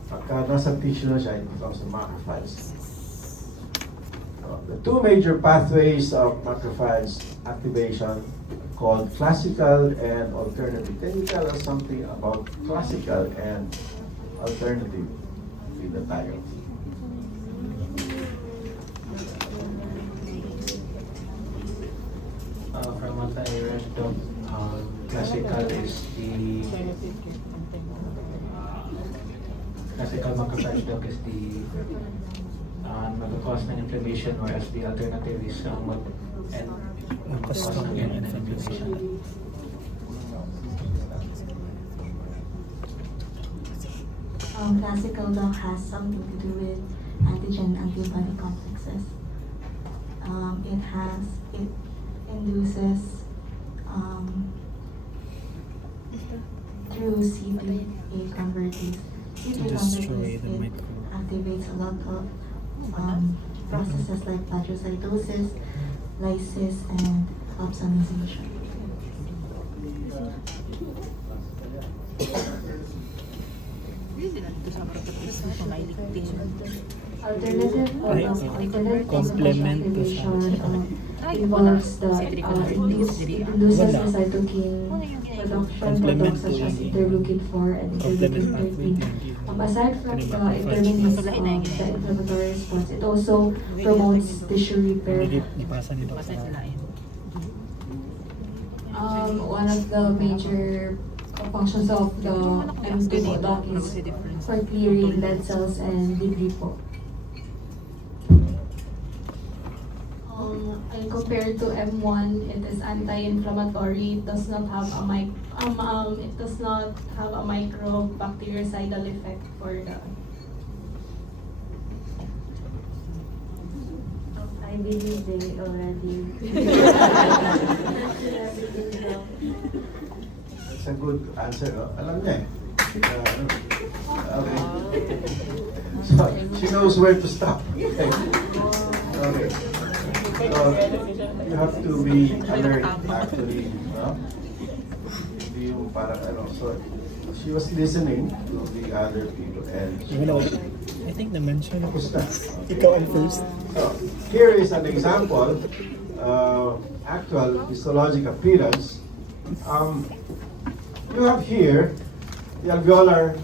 Pagka nasa tissue na siya, it becomes a macrophage. The two major pathways of macrophage activation called classical and alternative. Can you tell us something about classical and alternative in the title? From what I read, classical is the classical macrophage is the mag-cause ng inflammation, whereas the alternative is mag-cause ng inflammation. Classical doc has something to do with antigen-antibody complexes. It induces through CD8 convertase. CD8 convertase, it activates a lot of processes like phagocytosis, lysis, and opsonization. Alternative complement to involves the induces the cytokine production products such as interleukin-4 and interleukin-13. Aside from the interminence of the inflammatory response, it also promotes tissue repair. One of the major functions of the M2 doc is for clearing dead cells and debris po. And compared to M1, it is anti-inflammatory. It does not have a microbactericidal effect for the. I believe they already. That's a good answer, no? Alam niya eh. Okay. So, she knows where to stop. Okay. Okay. So, you have to be alert, actually. No? Hindi yung parang ano. So, she was listening to the other people and she I think na-mention ako. Tapos na. Ikaw ang first. So, here is an example, actual histologic appearance. You have here the alveoli,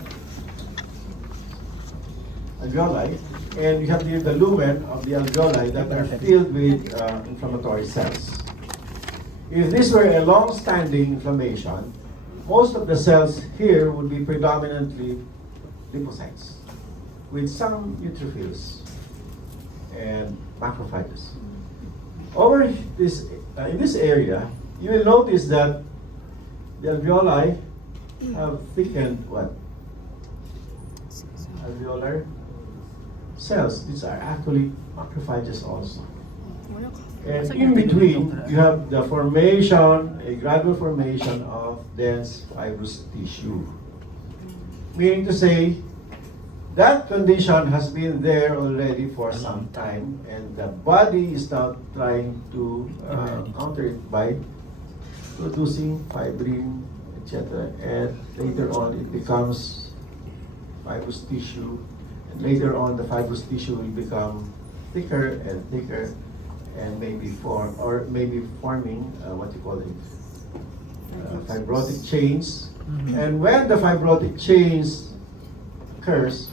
and you have here the lumen of the alveoli that are filled with inflammatory cells. If this were a long-standing inflammation, most of the cells here would be predominantly lymphocytes with some neutrophils and macrophages. Over this, in this area, you will notice that the alveoli have thickened what? Alveolar cells. These are actually macrophages also. And in between, you have the formation, a gradual formation of dense fibrous tissue. Meaning to say, that condition has been there already for some time, and the body is now trying to counter it by producing fibrin, etc. And later on, it becomes fibrous tissue, and later on, the fibrous tissue will become thicker and thicker, and maybe forming what you call it, fibrotic chains. And when the fibrotic chains occurs,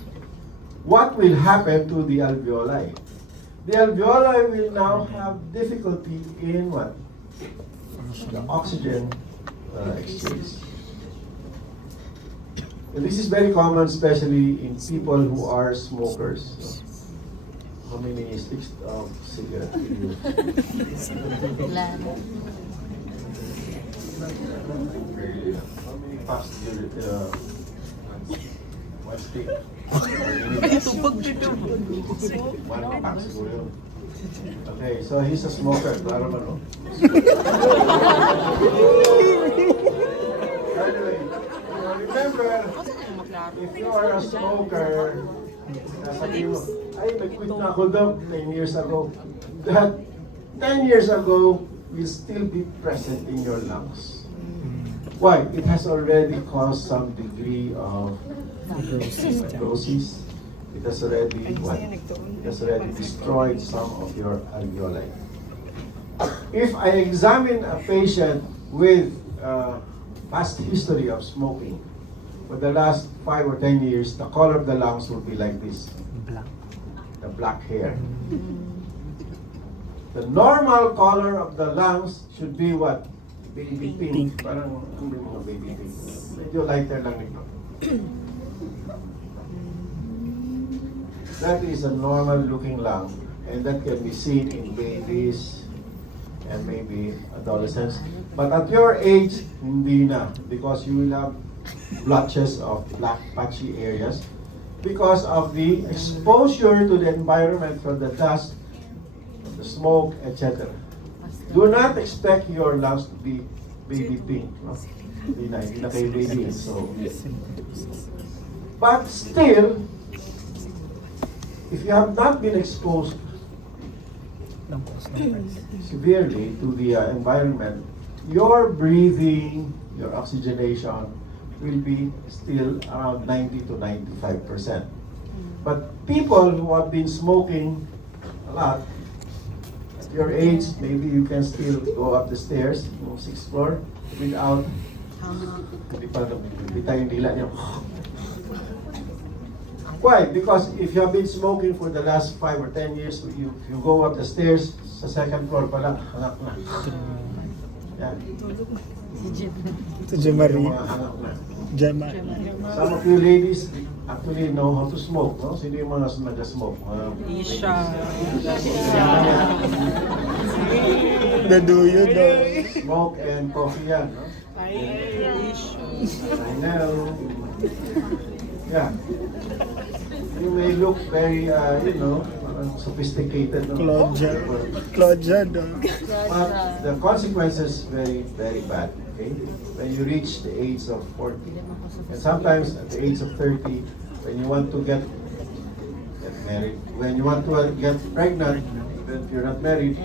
what will happen to the alveoli? The alveoli will now have difficulty in what? The oxygen exchange. And this is very common, especially in people who are smokers. So, how many sticks of cigarette do you? How many puffs do you? One stick. One pack siguro yun. Okay, so he's a smoker. Claro man, no? Anyway, remember, if you are a smoker, sabi mo, ay, nag-quit na ako daw 10 years ago. That 10 years ago will still be present in your lungs. Why? It has already caused some degree of fibrosis. It has already what? It has already destroyed some of your alveoli. If I examine a patient with past history of smoking for the last 5 or 10 years, the color of the lungs will be like this. The black hair. The normal color of the lungs should be what? Baby pink. Parang mga baby pink. Medyo lighter lang ito. That is a normal looking lung, and that can be seen in babies and maybe adolescents. But at your age, hindi na, because you will have blotches of black patchy areas because of the exposure to the environment from the dust, from the smoke, etc. Do not expect your lungs to be baby pink. No? Hindi na kayo baby. So, but still, if you have not been exposed severely to the environment, your breathing, your oxygenation will be still around 90 to 95%. But people who have been smoking a lot, at your age, maybe you can still go up the stairs, 6th floor, without, hindi tayo dila niyo. Why? Because if you have been smoking for the last 5 or 10 years, you go up the stairs, sa 2nd floor pa lang, hanap na. Yan. Ito Jemari. Some of you ladies actually know how to smoke, no? Sino yung mga nag-smoke? Isha. Daduyo daw. Smoke and coffee yan, no? I know. Yeah. You may look very, sophisticated. No? Claudia daw. But the consequences very, very bad. Okay? When you reach the age of 40, and sometimes at the age of 30, when you want to get married, when you want to get pregnant, even if you're not married,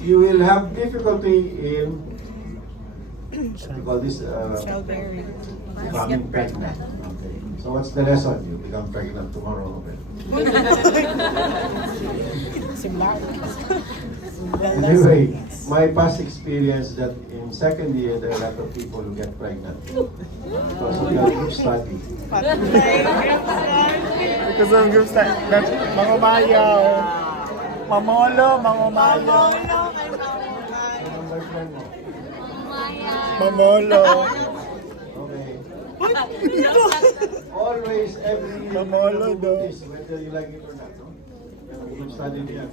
you will have difficulty in what we call this becoming pregnant. Okay. So what's the lesson? You become pregnant tomorrow. Okay? Anyway, my past experience that in 2nd year there are a lot of people who get pregnant because of your group study. Because of group study. Mangumayaw. Mamolo, mangumayaw. Anong boyfriend mo? Mamolo. Okay. Always, every year, Mamolo daw. this, whether you like it or not. No? Group study niya.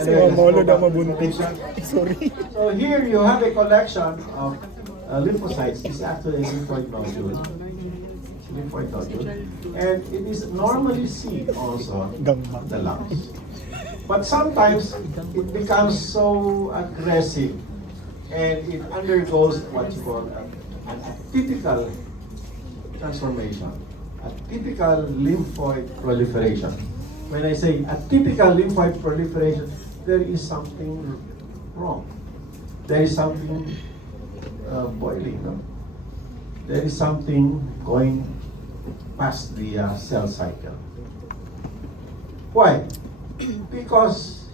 Si Mamolo daw mabuntis. Sorry. So here you have a collection of lymphocytes. This is actually a lymphoid nodule. Lymphoid nodule. And it is normally seen also in the lungs. But sometimes it becomes so aggressive and it undergoes what you call an atypical transformation, a typical lymphoid proliferation. When I say atypical lymphoid proliferation, there is something wrong. There is something boiling. No? There is something going past the cell cycle. Why? Because,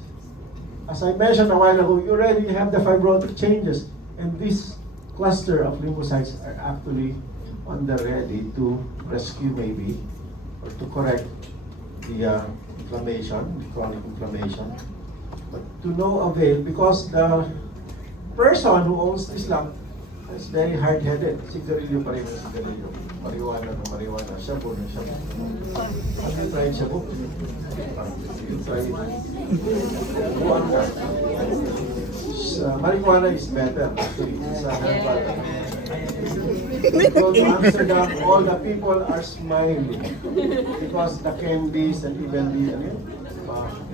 as I mentioned a while ago, you already have the fibrotic changes, and this cluster of lymphocytes are actually on the ready to rescue maybe, or to correct the inflammation, the chronic inflammation. But to no avail, because the person who owns this lung is very hard-headed. Sigarilyo pa rin ang sigarilyo. Marijuana na marijuana. Shabu na shabu. Have you tried shabu? You tried it? Buwan ka. Marijuana is better. Actually, it's a herbal. You go to Amsterdam, all the people are smiling because the candies and even the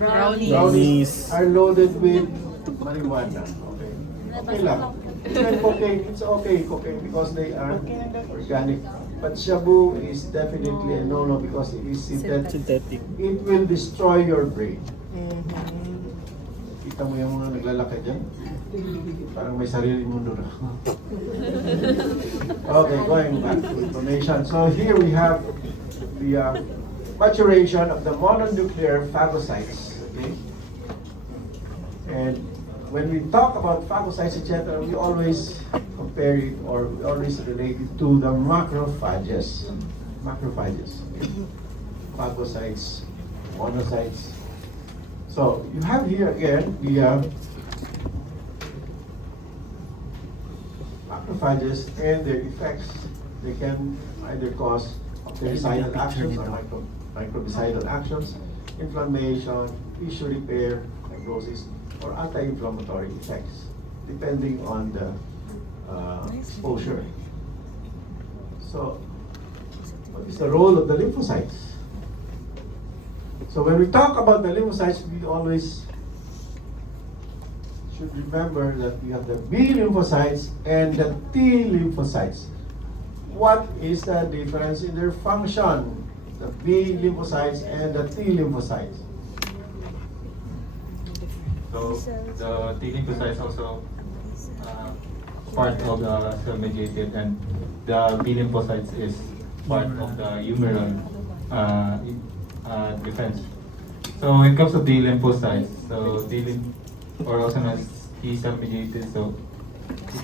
brownies are loaded with marijuana. Okay, okay lang. Even cocaine, it's okay, cocaine, because they are organic. But shabu is definitely a no-no because it is synthetic. It will destroy your brain. Kita mo yung mga naglalakad dyan? Parang may sariling mundo na. Okay, going back to information. So here we have the maturation of the mononuclear phagocytes. Okay? And when we talk about phagocytes, etc., we always compare it, or we always relate it to the macrophages. Macrophages. Okay? Phagocytes, monocytes. So you have here again the macrophages and their effects. They can either cause bactericidal actions or microbicidal actions, inflammation, tissue repair, fibrosis, or anti-inflammatory effects, depending on the exposure. So, what is the role of the lymphocytes? So when we talk about the lymphocytes, we always should remember that we have the B lymphocytes and the T lymphocytes. What is the difference in their function? The B lymphocytes and the T lymphocytes. So the T lymphocytes also part of the cell-mediated, and the B lymphocytes is part of the humoral defense. So when it comes to T lymphocytes, so or also known as T cell mediated, so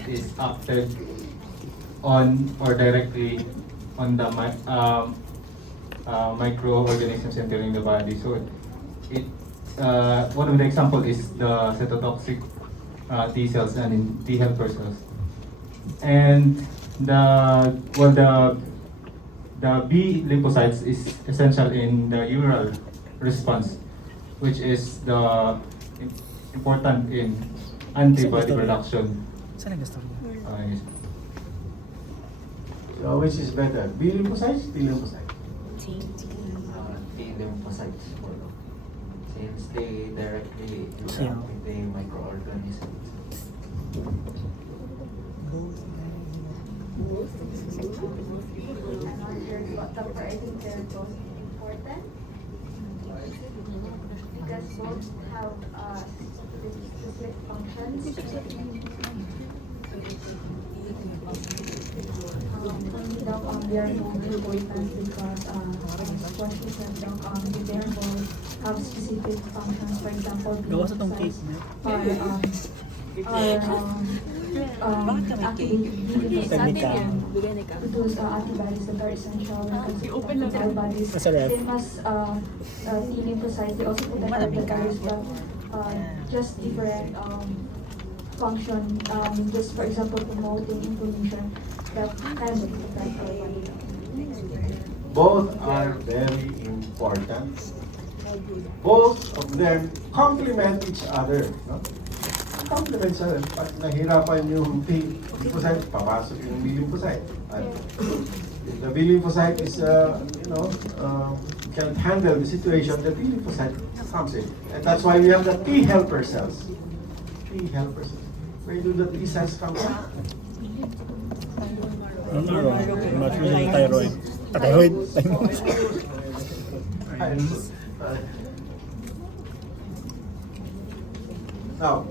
it is acted on or directly on the microorganisms entering the body. So one of the examples is the cytotoxic T cells and T helper cells. And the B lymphocytes is essential in the humoral response, which is the important in antibody production. So which is better, B lymphocytes, T lymphocytes? T lymphocytes, since they directly interact with the microorganisms. Doctor, I think they're both important because both have specific functions. They are both important because what you said, they are both have specific functions. For example, activated produce antibodies that are essential in our bodies. Same as T lymphocytes, they also protect our bodies, but just different function, just for example, promoting inflammation that can affect our body. Both are very important. Both of them complement each other. No? Complement each other. Pag nahirapan yung T lymphocyte, papasok yung B lymphocyte. At if the B lymphocyte is, can't handle the situation, the T lymphocyte comes in. And that's why we have the T helper cells. T helper cells. Where do the T cells come from? Naturally, thyroid. Thyroid? Now,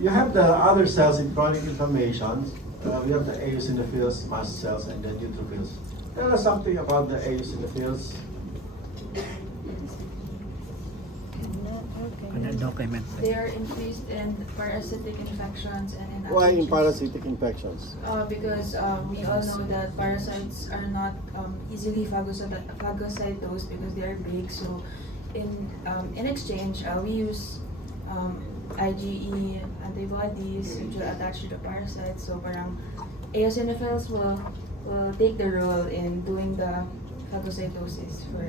you have the other cells in chronic inflammations. We have the eosinophils, mast cells, and the neutrophils. Tell us something about the eosinophils. They are increased in parasitic infections and in Why in allergies. parasitic infections? Because we all know that parasites are not easily phagocytosed because they are big. So in exchange, we use IgE antibodies which will attach to the parasites. So parang eosinophils will take the role in doing the phagocytosis for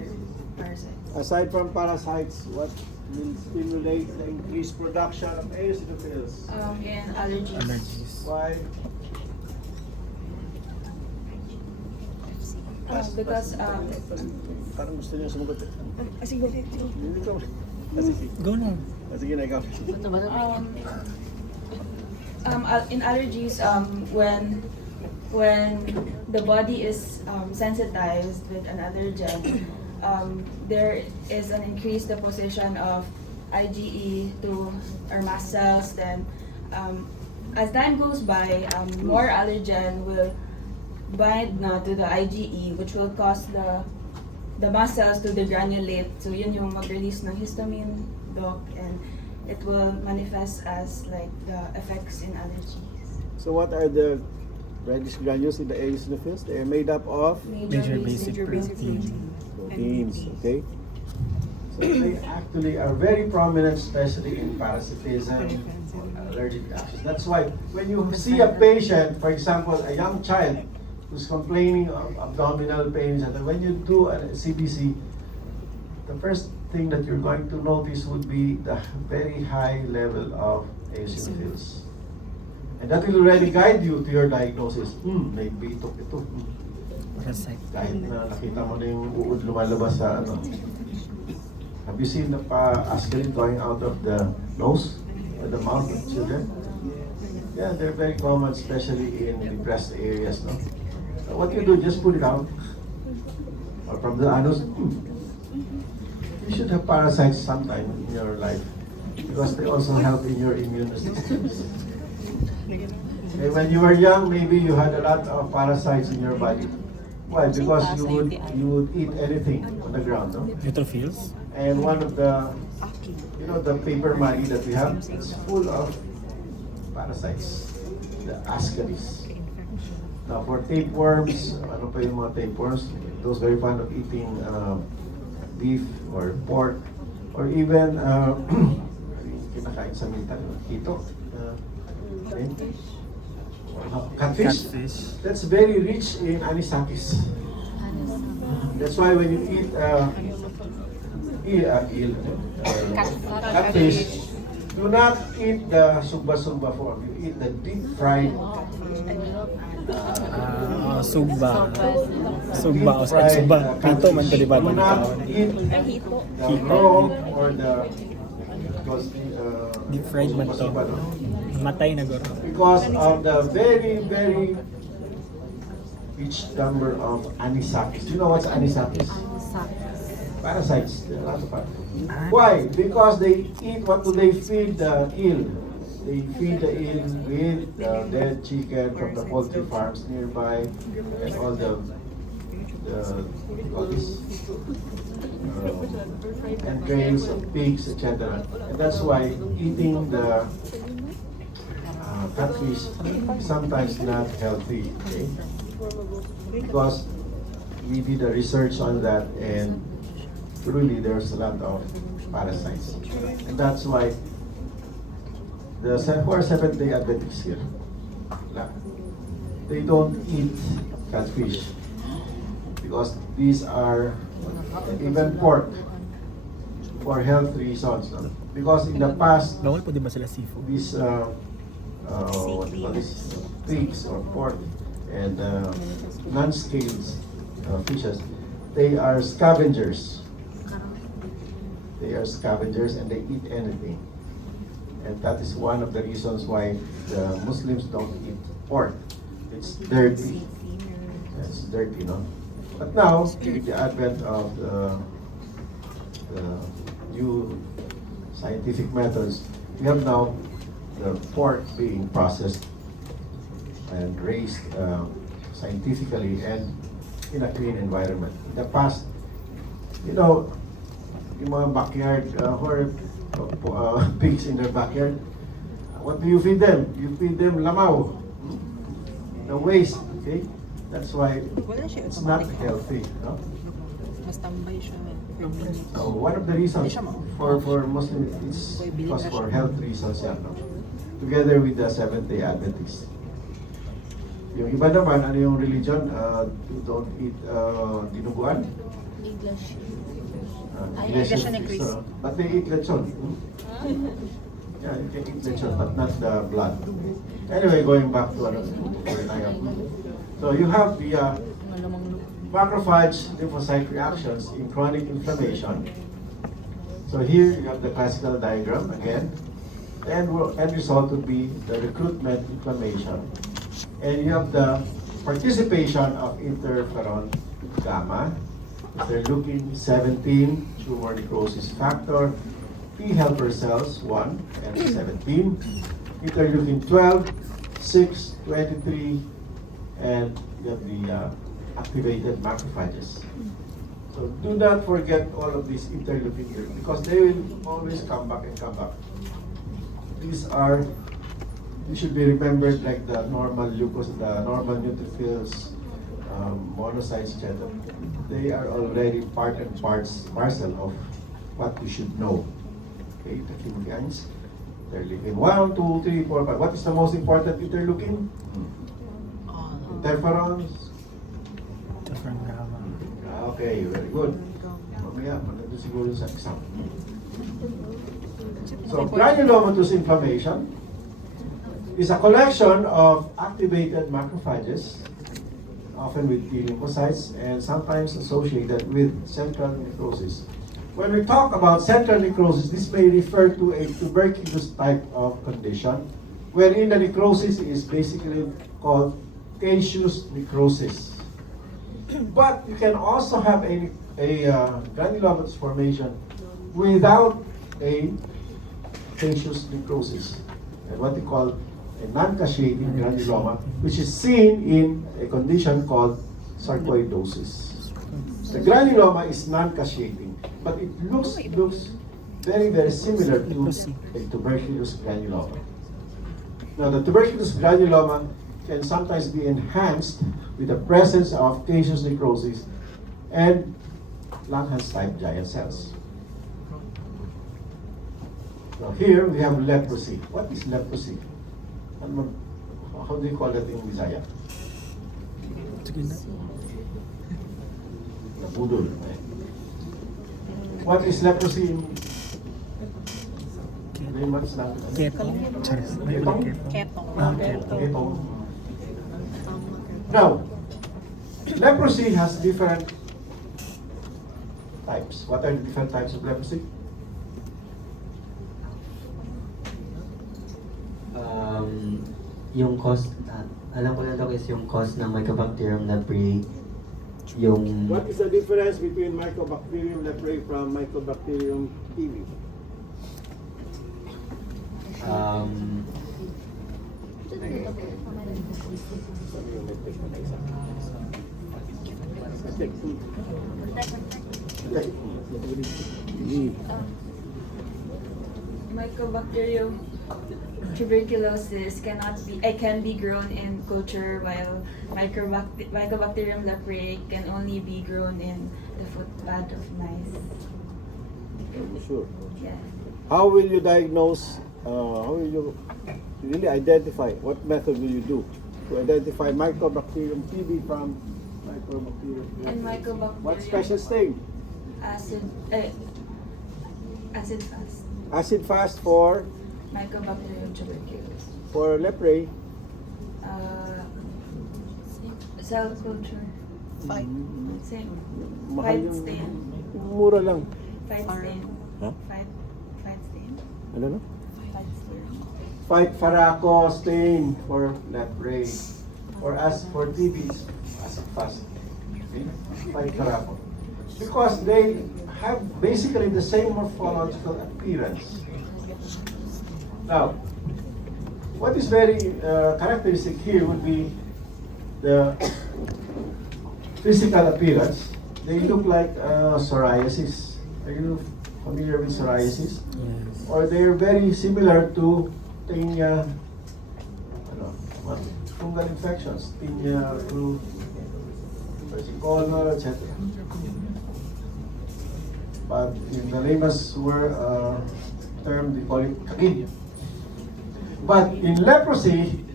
parasites. Aside from parasites, what will stimulate the increased production of eosinophils? And allergies. Why? Because parang gusto niya sumagot eh. Sige. Go na. Sige na ikaw. In allergies, when the body is sensitized with an allergen, there is an increased deposition of IgE to our mast cells. Then, as time goes by, more allergen will bind na to the IgE, which will cause the mast cells to degranulate. So yun yung mag-release ng histamine, doc, and it will manifest as like the effects in allergies. So what are the reddish granules in the eosinophils? They are made up of Major basic protein. proteins, okay? So they actually are very prominent, especially in parasitism, allergic reactions. That's why when you see a patient, for example, a young child who's complaining of abdominal pains, and when you do a CBC, the first thing that you're going to notice would be the very high level of eosinophils. And that will already guide you to your diagnosis. May bitok ito. Kahit na nakita mo na yung uod lumalabas sa ano. Have you seen the aspirin going out of the nose or the mouth of children? Yeah, they're very common, especially in depressed areas. No? So what you do, just put it out. Or from the anus. You should have parasites sometime in your life because they also help in your immune system. And when you were young, maybe you had a lot of parasites in your body. Why? Because you would eat anything on the ground, no? Neutrophils? And one of the, the paper money that we have, it's full of parasites, the ascaris. Now for tapeworms, ano pa yung mga tapeworms? Those very fond of eating beef or pork, or even kinakain sa minta, kito. Catfish. That's very rich in anisakis. That's why when you eat catfish, do not eat the sumba form. You eat the deep fried. Sugba. Sugba o sa sugba. Pito man ka diba? Do not eat the raw or the deep fried man to. Matay na goro. Because of the very, very rich number of anisakis. Do you know what's anisakis? Parasites. There are lots of parasites. Why? Because they eat, what do they feed the eel? They feed the eel with the dead chicken from the poultry farms nearby and all the entrails of pigs, etc. And that's why eating the catfish is sometimes not healthy, okay? Because we did a research on that and truly there's a lot of parasites. And that's why who are Seventh-day Adventists here? They don't eat catfish because these are even pork for health reasons. No? Because in the past, Bawal po din ba sila seafood? these what do you call this, pigs or pork and non-scaled fishes, they are scavengers. They are scavengers and they eat anything. And that is one of the reasons why the Muslims don't eat pork. It's dirty. It's dirty, no? But now, with the advent of the new scientific methods, we have now the pork being processed and raised scientifically and in a clean environment. In the past, you know, yung mga backyard, pigs in their backyard, what do you feed them? You feed them lamaw, the waste, okay? That's why it's not healthy, no? So one of the reasons for Muslims is because for health reasons yan, no? Together with the Seventh-day Adventists. Yung iba naman, ano yung religion? Don't eat dinuguan? English. Iglesia ni Cristo. But they eat lechon. Yeah, you can eat lechon, but not the blood. Anyway, going back to so you have the macrophage lymphocyte reactions in chronic inflammation. So here you have the classical diagram again. And end result would be the recruitment inflammation. And you have the participation of interferon gamma, interleukin 17, tumor necrosis factor, T helper cells 1 and 17, interleukin 12, 6, 23, and you have the activated macrophages. So do not forget all of these interleukin here because they will always come back and come back. These are, you should be remembered like the normal leukocytes, the normal neutrophils, monocytes, etc. They are already part and parcel of what you should know. Okay, the chemokines. Interleukin 1, 2, 3, 4, 5. What is the most important interleukin? Interferons. Interferon gamma. Okay, very good. Mamaya, manandun siguro sa exam. So, granulomatous inflammation is a collection of activated macrophages, often with T lymphocytes, and sometimes associated with central necrosis. When we talk about central necrosis, this may refer to a tuberculous type of condition, wherein the necrosis is basically called caseous necrosis. But you can also have a granulomatous formation without a caseous necrosis, and what we call a non-caseating granuloma, which is seen in a condition called sarcoidosis. The granuloma is non-caseating, but it looks very, very similar to a tuberculous granuloma. Now, the tuberculous granuloma can sometimes be enhanced with the presence of caseous necrosis and Langhans-type giant cells. So here we have leprosy. What is leprosy? How do you call it in Visaya? Budol. What is leprosy in layman's language? Ketong. Now, leprosy has different types. What are the different types of leprosy? Yung cause, alam ko lang daw is yung cause ng Mycobacterium leprae, yung... What is the difference between Mycobacterium leprae from Mycobacterium TB? Mycobacterium tuberculosis can be grown in culture, while Mycobacterium leprae can only be grown in the footpad of mice. Are you sure? Yeah. How will you diagnose how will you really identify? What method will you do to identify Mycobacterium TB from Mycobacterium? And Mycobacterium. What special stain? Acid fast. Acid fast for Mycobacterium tuberculosis. for leprae. Cell culture. Fight. Same. Mahal Fight yung stain. mura lang. Fight stain. Ha? Fight stain. Ano no? Fight stain. Fight Faraco stain for leprae. Or as for TB, acid fast. Okay? Fight Faraco. Because they have basically the same morphological appearance. Now, what is very characteristic here would be the physical appearance. They look like psoriasis. Are you familiar with psoriasis? Yes. Or they are very similar to tinea, fungal infections, tinea flu, versicolor, etc. But in the layman's term, they call it cachexia. But in leprosy,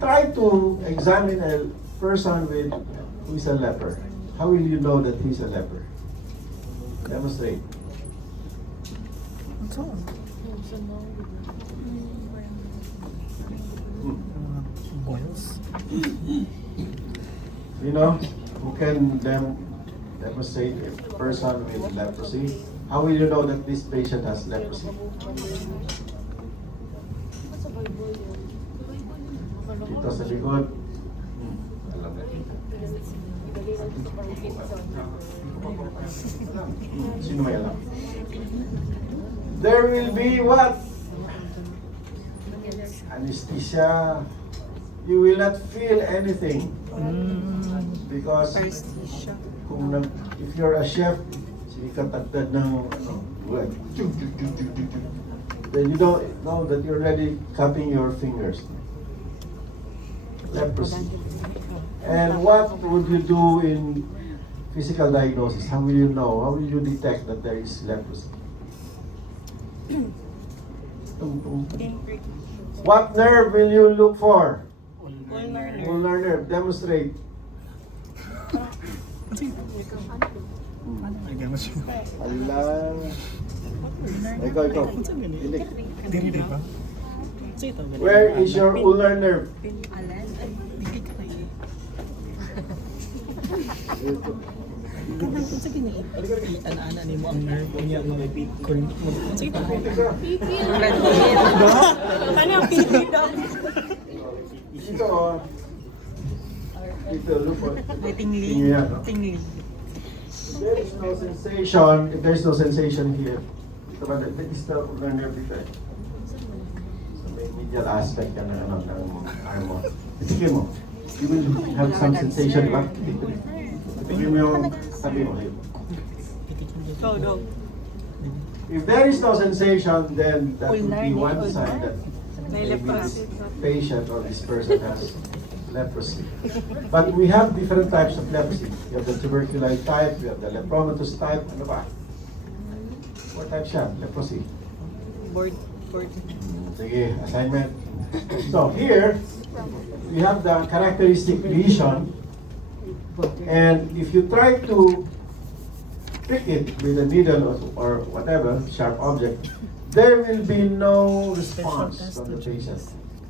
try to examine a person who is a leper. How will you know that he's a leper? Demonstrate. Boils. You know, who can demonstrate a person with leprosy? How will you know that this patient has leprosy? Dito sa likod. Alam na. Sino may alam? There will be what? Anesthesia. You will not feel anything. Because if you're a chef, sinikatagtad ng then you don't know that you're already cutting your fingers. Leprosy. And what would you do in physical diagnosis? How will you know? How will you detect that there is leprosy? What nerve will you look for? Ulnar nerve. Demonstrate. Allah. Ikaw. Hindi. Where is your ulnar nerve? Ana-ana ni mo ang nerve niya mga sige pa. Ano ang pipi daw? Ito. Ito, look at. Tingli. There is no sensation. If there is no sensation here, ito ba, that is the ulnar nerve dito. So may medial aspect ka ng arm mo. Sige mo. You will have some sensation, but tingin mo yung sabi mo. If there is no sensation, then that would be one sign that maybe this patient or this person has leprosy. But we have different types of leprosy. You have the tuberculosis type, you have the lepromatous type. Ano ba? What type siya? Leprosy. Board. Sige, assignment. So here, we have the characteristic lesion. And if you try to prick it with a needle or whatever, sharp object, there will be no response from the patient.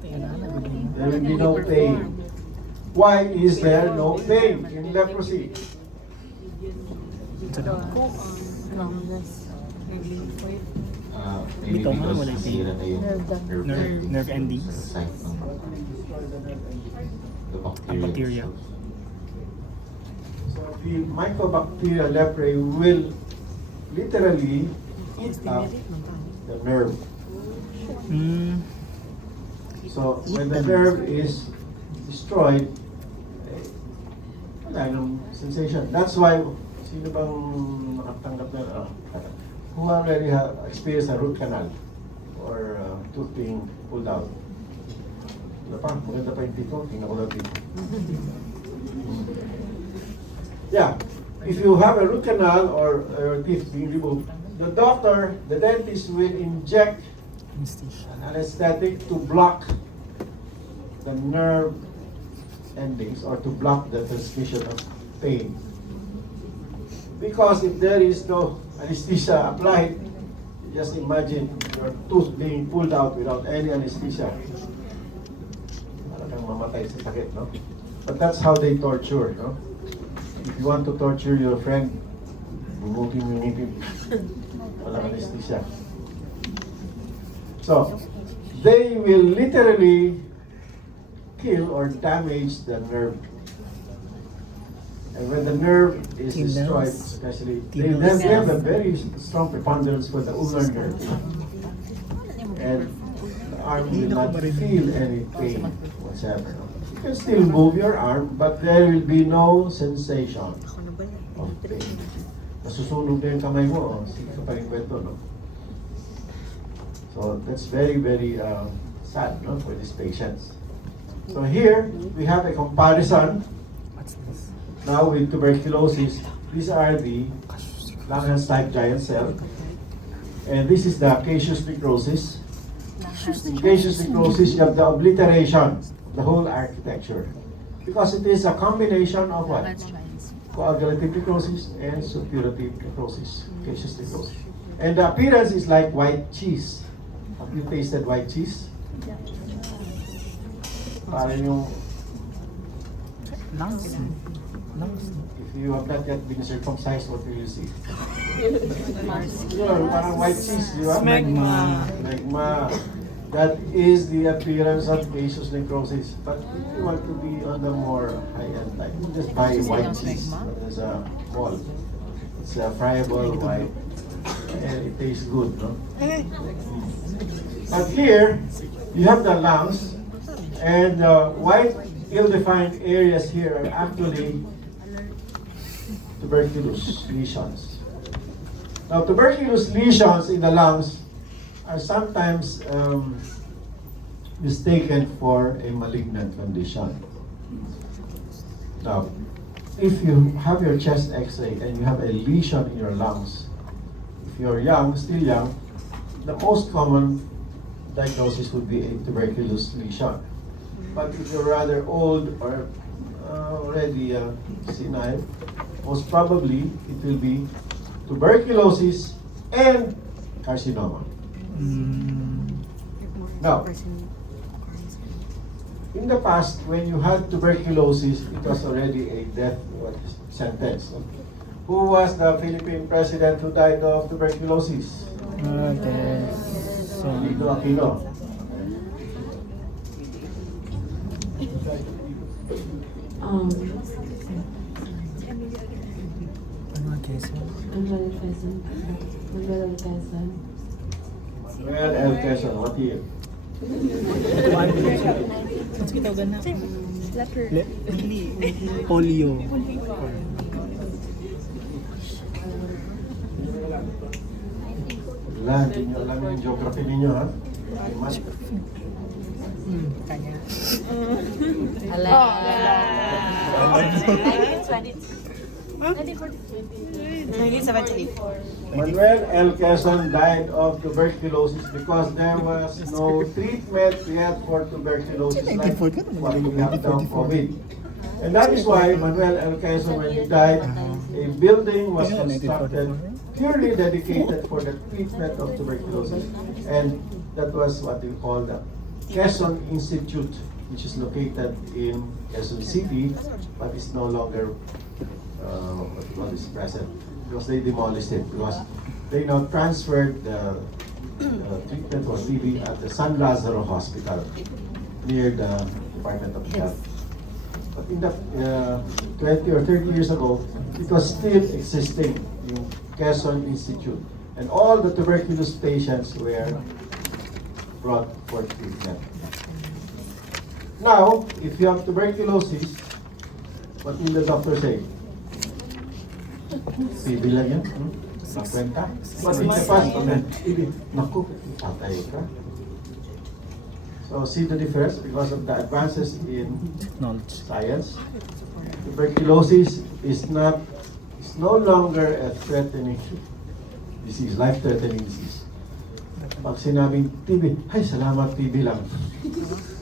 There will be no pain. Why is there no pain in leprosy? Maybe because nasira na yung nerve endings. site ng the bacteria. So the Mycobacterium leprae will literally eat up the nerve. So when the nerve is destroyed, wala nang sensation. That's why, sino bang nakatanggap na, who already have experienced a root canal or tooth being pulled out? Wala pa, maganda pa yung dito, tingnan ko lang dito. Yeah, if you have a root canal or teeth being removed, the doctor, the dentist will inject an anesthetic to block the nerve endings or to block the transmission of pain. Because if there is no anesthesia applied, just imagine your tooth being pulled out without any anesthesia. Parang mamatay sa sakit, no? But that's how they torture, no? If you want to torture your friend, bumukin mo yung ngipin. Walang anesthesia. So, they will literally kill or damage the nerve. And when the nerve is destroyed, especially, they have a very strong preponderance for the ulnar nerve. And the arm will not feel any pain whatsoever. You can still move your arm, but there will be no sensation of pain. Nasusunog na yung kamay mo, sige ka pa rin kwento, no? So that's very, very sad, no, for these patients. So here, we have a comparison now with tuberculosis. These are the Langerhans-type giant cell. And this is the caseous necrosis. In caseous necrosis, you have the obliteration of the whole architecture. Because it is a combination of what? Coagulative necrosis and suppurative necrosis, caseous necrosis. And the appearance is like white cheese. Have you tasted white cheese? Parang yung... If you have not yet been circumcised, what will you see? Parang white cheese, di ba? Smegma. That is the appearance of caseous necrosis. But if you want to be on the more high-end type, you just buy white cheese. There's a mall. It's a friable white. And it tastes good, no? But here, you have the lungs. And the white, ill-defined areas here are actually tuberculous lesions. Now, tuberculous lesions in the lungs are sometimes mistaken for a malignant condition. Now, if you have your chest x-ray and you have a lesion in your lungs, if you're young, still young, the most common diagnosis would be a tuberculous lesion. But if you're rather old or already senile, most probably it will be tuberculosis and carcinoma. Now, in the past, when you had tuberculosis, it was already a death sentence. Who was the Philippine president who died of tuberculosis? Aquino. Manuel L. Quezon, what year? Polio. Wala, hindi nyo alam yung geography ninyo, ha? Kanya. Ala. 1973. Manuel L. Quezon died of tuberculosis because there was no treatment yet for tuberculosis like what we have now COVID. And that is why Manuel L. Quezon, when he died, a building was constructed purely dedicated for the treatment of tuberculosis. And that was what we call the Quezon Institute, which is located in Quezon City, but is no longer what is present, because they demolished it, because they now transferred the treatment for TB at the San Lazaro Hospital near the Department of Health. But in the 20 or 30 years ago, it was still existing in Quezon Institute, and all the tuberculosis patients were brought for treatment. Now, if you have tuberculosis, what will the doctor say? TB lang yan? Makwenta? But in the past, naku, patay ka. So see the difference because of the advances in science. Tuberculosis is no longer a threatening disease, life-threatening disease. Pag sinabing TB, ay salamat TB lang.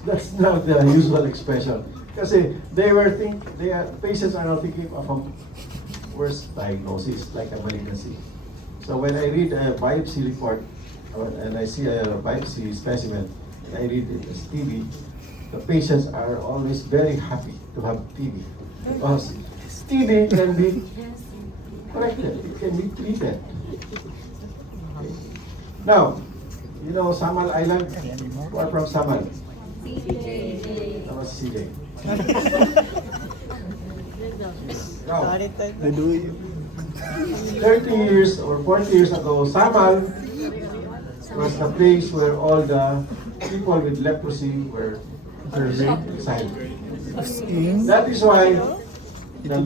That's not the usual expression. Kasi patients are not thinking of a worse diagnosis, like a malignancy. So when I read a biopsy report, and I see a biopsy specimen, and I read it as TB, the patients are always very happy to have TB. Because TB can be corrected, it can be treated. Okay. Now, you know Samal Island? Who are from Samal? That was CJ. Now, 30 years or 40 years ago, Samal was the place where all the people with leprosy were exiled. That is why the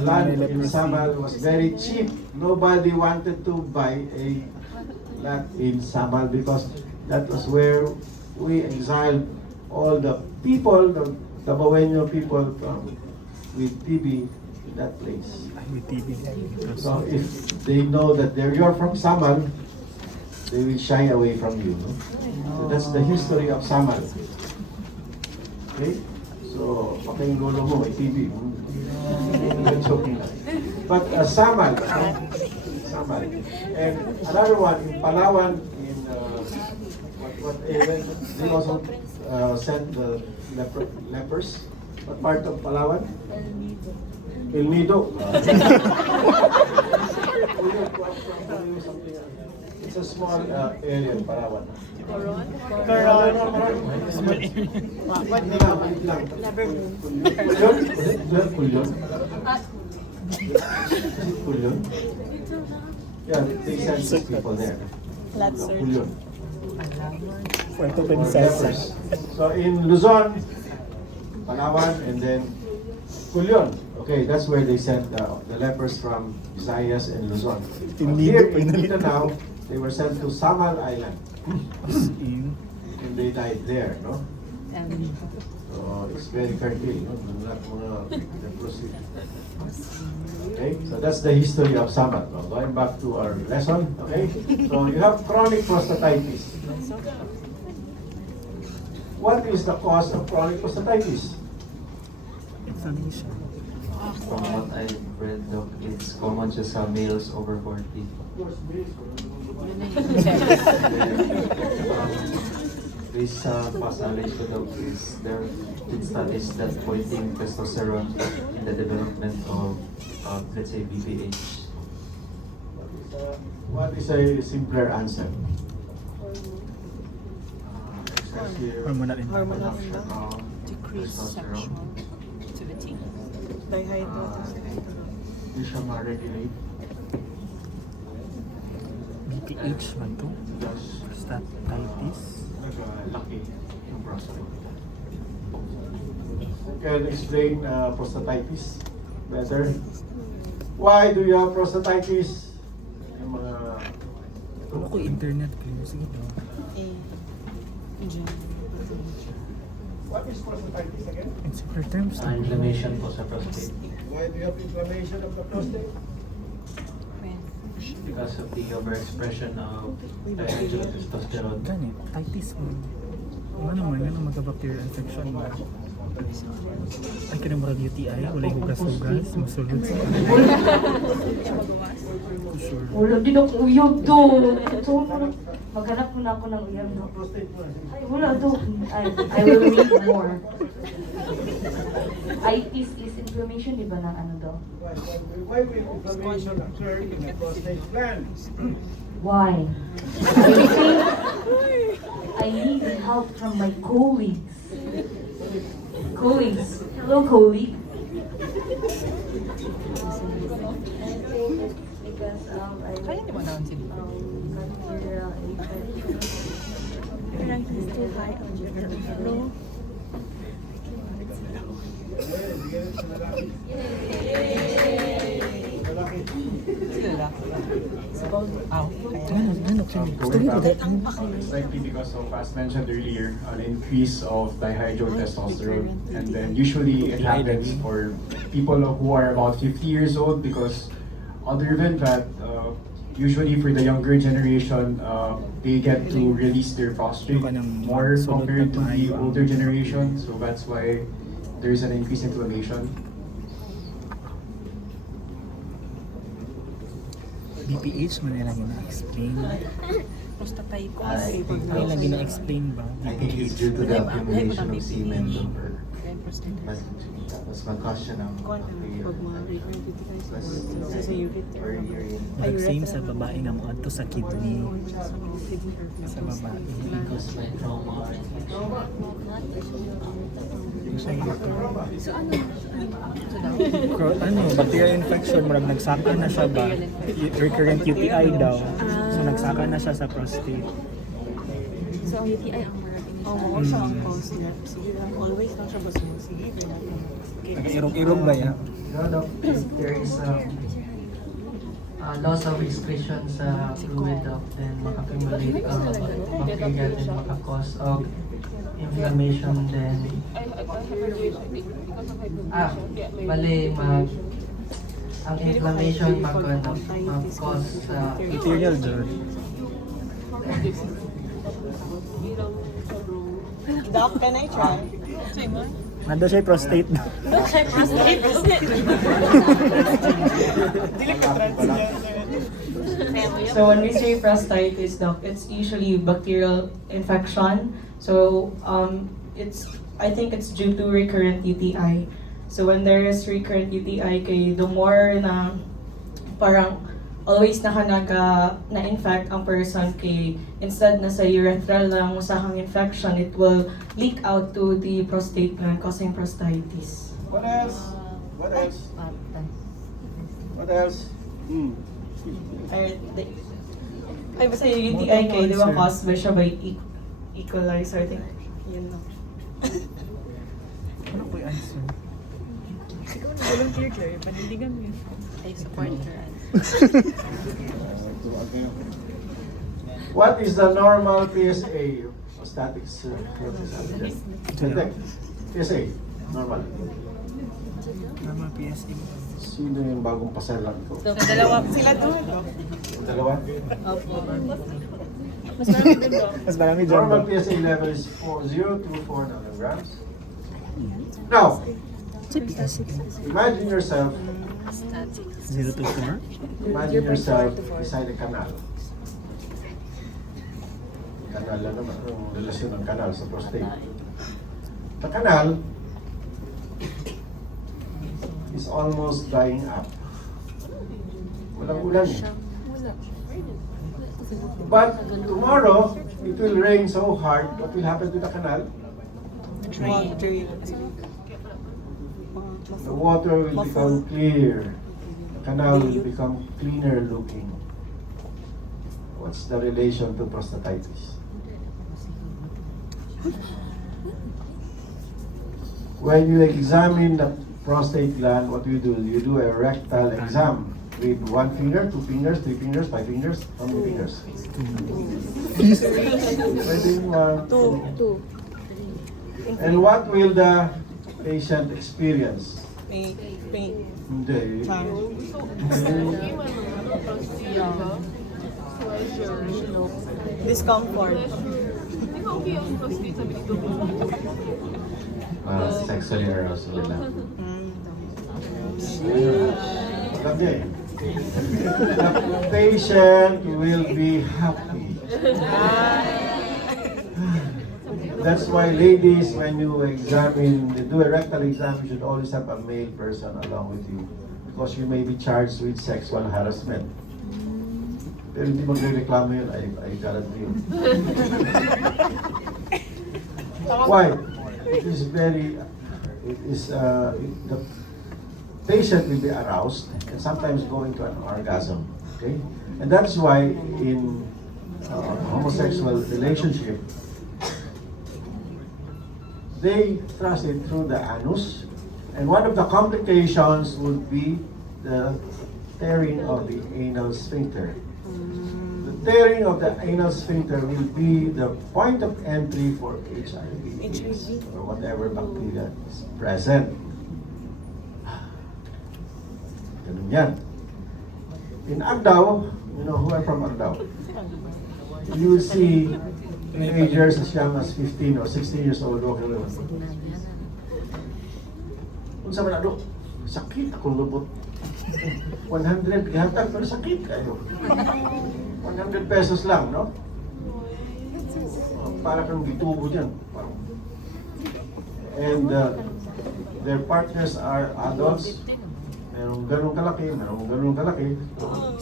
land in Samal was very cheap. Nobody wanted to buy a lot in Samal because that was where we exiled all the people, the Baweño people with TB in that place. So if they know that you're from Samal, they will shy away from you. No? So that's the history of Samal. Okay? So, pakinulo mo, TB. Joking lang. But Samal, Samal. And another one, in Palawan, in what area? They also sent the lepers. What part of Palawan? El Nido. It's a small area in Palawan. Coron? Pulyon? Yeah, they sent six people there. Pulyon. Lepers. So in Luzon, Palawan, and then Pulyon. Okay, that's where they sent the lepers from Visayas and Luzon. But here in Mindanao, they were sent to Samal Island. And they died there, no? So it's very curtailed, no? Not mga leprosy. Okay, so that's the history of Samal. So going back to our lesson, okay? So you have chronic prostatitis. What is the cause of chronic prostatitis? Inflammation. From what I read, Doc, it's common just sa males over 40. This past knowledge ko, Doc, is there been studies that pointing testosterone in the development of, let's say, BPH. What is a simpler answer? Hormonal Hormonal decrease sexual activity. Hindi siya ma-regulate. BPH man to? Prostatitis? Laki yung prostate. Can explain prostatitis better? Why do you have prostatitis? Yung mga... Ano ko internet ko? Sige daw. What is prostatitis again? In simpler terms. Inflammation po sa prostate. Why do you have inflammation of the prostate? Because of the overexpression of dihydrotestosterone. Ganit, titis mo. Ano naman, ano magka-bacterial infection mo? Ay, kaya murag UTI, walay hugas-hugas, masulod sa Wala din akong uyab do. So, maghanap muna ako ng uyab do. Ay, wala do. I will read more. Itis is inflammation, di ba ng ano do? Why will inflammation occur in the prostate gland? Why? I think I need help from my colleagues. Colleagues. Hello, colleague. Because bacterial infection. Ranking is too high on your flow. It's likely because of, as mentioned earlier, an increase of dihydrotestosterone. And then usually it happens for people who are about 50 years old because other than that, usually for the younger generation, they get to release their prostate more compared to the older generation. So that's why there's an increased inflammation. BPH, man nila gina-explain. Prostatitis. Nila gina-explain ba? I think it's due to the accumulation of semen lumbar. Mas mag-cause siya ng Like same sa babae nga mo adto sa kidney. Sa babae. Because may trauma. Ano, bacterial infection, marag nagsaka na siya ba? Recurrent UTI daw. So nagsaka na siya sa prostate. So, ang UTI ang marag Oo, siya ang cause niya. Sige lang, always lang siya basta. Sige, Nag-irog-irog ba yan? There is loss of excretion sa fluid then mag-accumulate bacteria then maka-cause of inflammation then ang inflammation mag-cause sa material dirt. Doc, can I try? Nando siya prostate. Doc, siya prostate. Dili ka So when we say prostatitis, doc, it's usually bacterial infection. So I think it's due to recurrent UTI. So when there is recurrent UTI, the more na parang always na-infect ang person instead na sa urethral lang usahang infection, it will leak out to the prostate gland causing prostatitis. What else? What else? What else? Ay, basta yung UTI di ba caused by siya by E. coli, so I think, yun lang. Ano po yung answer? Ikaw na volunteer, Claire. Panindigan mo yun. I support her What is the normal PSA? Static PSA, normal. Normal PSA. Sino yung bagong pasalan ko? Dalawa sila doon. Dalawa? Opo. Mas marami din doon. Mas marami dyan. Normal PSA level is 0 to 4 nanograms. Now, imagine yourself 0 to 4? Imagine yourself beside a canal. Canal lang naman, ang relasyon ng canal sa prostate. The canal is almost drying up. Walang ulan eh. But tomorrow, it will rain so hard, what will happen to the canal? The water will become clear. The canal will become cleaner looking. What's the relation to prostatitis? When you examine the prostate gland, what do? You do a rectal exam with 1 finger, 2 fingers, 3 fingers, 5 fingers. How many fingers? Two. And what will the patient experience? Pain. Hindi. Discomfort. Sexually aroused nila. Okay. The patient will be happy. That's why, ladies, when you do a rectal exam, you should always have a male person along with you, because you may be charged with sexual harassment. Pero hindi magre-reklamo yun, I guarantee you. Why? The patient will be aroused and sometimes go into an orgasm. Okay, and that's why in homosexual relationship, they thrust it through the anus, and one of the complications would be the tearing of the anal sphincter. The tearing of the anal sphincter will be the point of entry for HIV or whatever bacteria is present. Ganun yan. In Agdao, you know, who are from Argao, you will see teenagers as young as 15 or 16 years old walking around. Kung sa manado, sakit akong lubot. 100 gihatag, pero sakit kayo. 100 pesos lang, no? Para kang gitubo dyan. And their partners are adults. Merong ganun kalaki, merong ganun kalaki.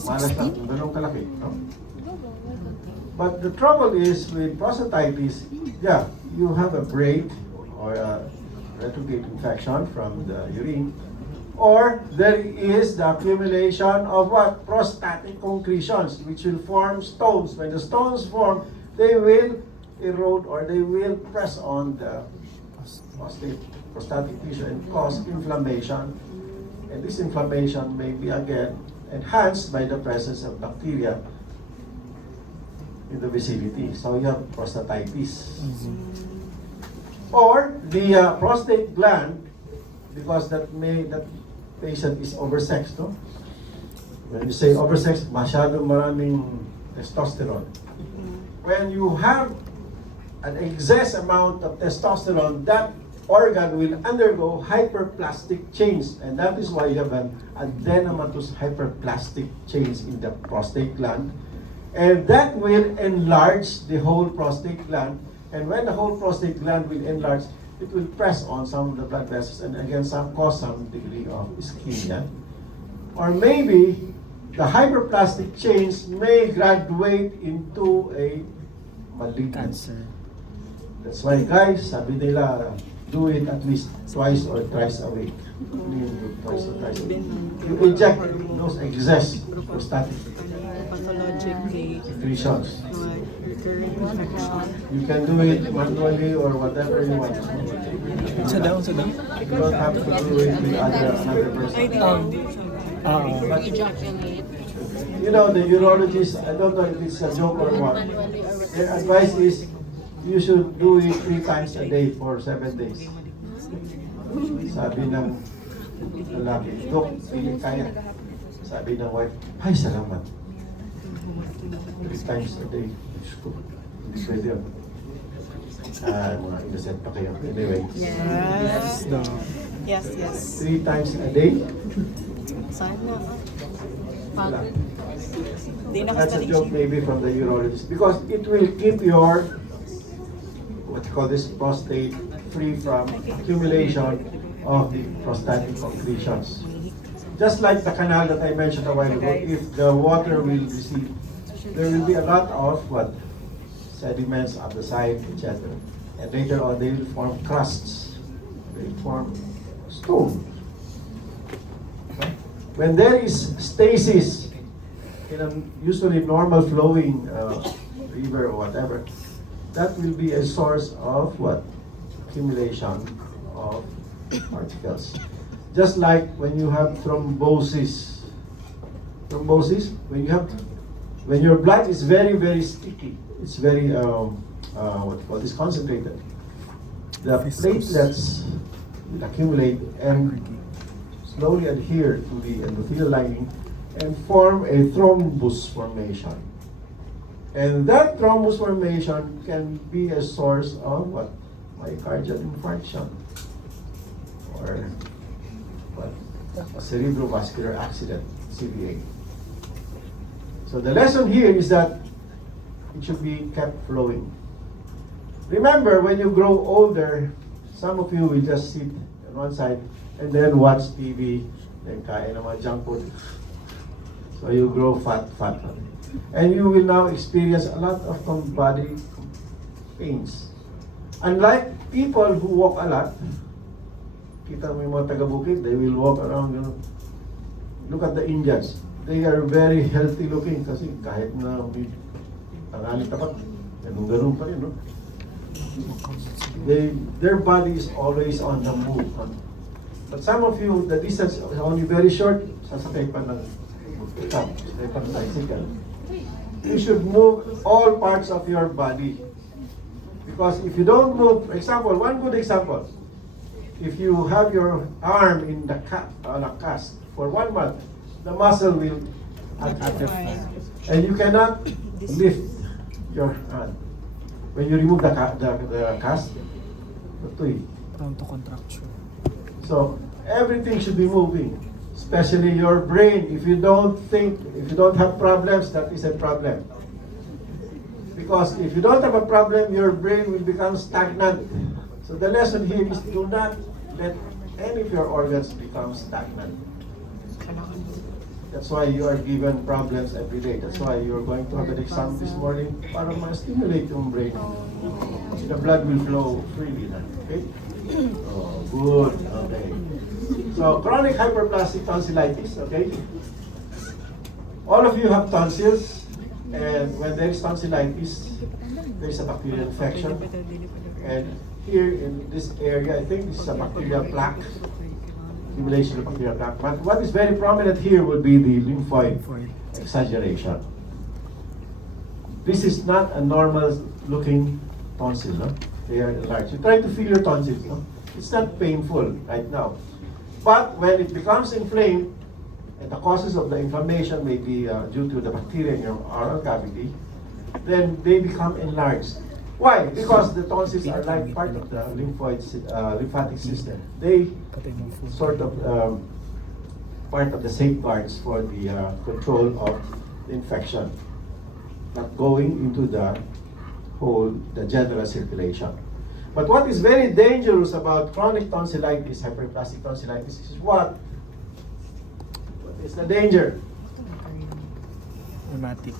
Malas lang, ganun kalaki, no? But the trouble is with prostatitis, yeah, you have a break or a retrograde infection from the urine, or there is the accumulation of what? Prostatic concretions, which will form stones. When the stones form, they will erode or they will press on the prostatic tissue and cause inflammation. And this inflammation may be again enhanced by the presence of bacteria in the vicinity. So you have prostatitis. Or the prostate gland, because that patient is oversexed, no? When you say oversexed, masyadong maraming testosterone. When you have an excess amount of testosterone, that organ will undergo hyperplastic change, and that is why you have an adenomatous hyperplastic change in the prostate gland, and that will enlarge the whole prostate gland. And when the whole prostate gland will enlarge, it will press on some of the blood vessels and again cause some degree of ischemia. Or maybe the hyperplastic change may graduate into a malignant cancer. That's why, guys, sabi nila, do it at least twice or thrice a week. Twice or thrice a week. You inject those excess prostatic secretions. You can do it manually or whatever you want. Sa daw. You don't have to do it with another person. Ejaculate. You know, the urologist, I don't know if it's a joke or what, their advice is you should do it 3 times a day for 7 days. Sabi ng lalaki, Dok, hindi kaya. Sabi ng wife, ay salamat. 3 times a day. Hindi pwede yun. Mga innocent pa kayo. Anyway. Yes. Yes. 3 times a day. Sana. That's a joke maybe from the urologist because it will keep your what you call this prostate free from accumulation of the prostatic concretions. Just like the canal that I mentioned a while ago, if the water will receive, there will be a lot of what sediments on the side, etc. And later on, they will form crusts. They will form stone. When there is stasis in a usually normal flowing river or whatever, that will be a source of what? Accumulation of particles. Just like when you have thrombosis. Thrombosis, when your blood is very, very sticky, it's very what you call this, concentrated. The platelets will accumulate and slowly adhere to the endothelial lining and form a thrombus formation. And that thrombus formation can be a source of what? Myocardial infarction or what? A cerebrovascular accident, CVA. So the lesson here is that it should be kept flowing. Remember, when you grow older, some of you will just sit on one side and then watch TV, then kain ng mga junk food. So you grow fat. And you will now experience a lot of body pains. Unlike people who walk a lot, kita mo yung mga taga-bukid, they will walk around, you know. Look at the Indians. They are very healthy looking kasi kahit na may tangaling tapat, ganun pa rin, no? Their body is always on the move. But some of you, the distance is only very short, sasakay pa ng bicycle. You should move all parts of your body. Because if you don't move, for example, one good example, if you have your arm in the on a cast for 1 month, the muscle will atrophy. And you cannot lift your hand. When you remove the cast, Prone to contracture. so everything should be moving, especially your brain. If you don't have problems, that is a problem. Because if you don't have a problem, your brain will become stagnant. So the lesson here is do not let any of your organs become stagnant. That's why you are given problems every day. That's why you're going to have an exam this morning para ma-stimulate yung brain. The blood will flow freely. Okay? Oh, good. Okay. So, chronic hyperplastic tonsillitis, okay? All of you have tonsils, and when there is tonsillitis, there is a bacterial infection. And here in this area, I think this is a bacterial plaque. Accumulation of bacterial plaque. But what is very prominent here would be the lymphoid exaggeration. This is not a normal looking tonsil, no? They are enlarged. You try to feel your tonsils, no? It's not painful right now. But when it becomes inflamed, and the causes of the inflammation may be due to the bacteria in your oral cavity, then they become enlarged. Why? Because the tonsils are like part of the lymphatic system. They sort of part of the safeguards for the control of the infection, not going into the general circulation. But what is very dangerous about chronic tonsillitis, hyperplastic tonsillitis, is what? What is the danger? Rheumatic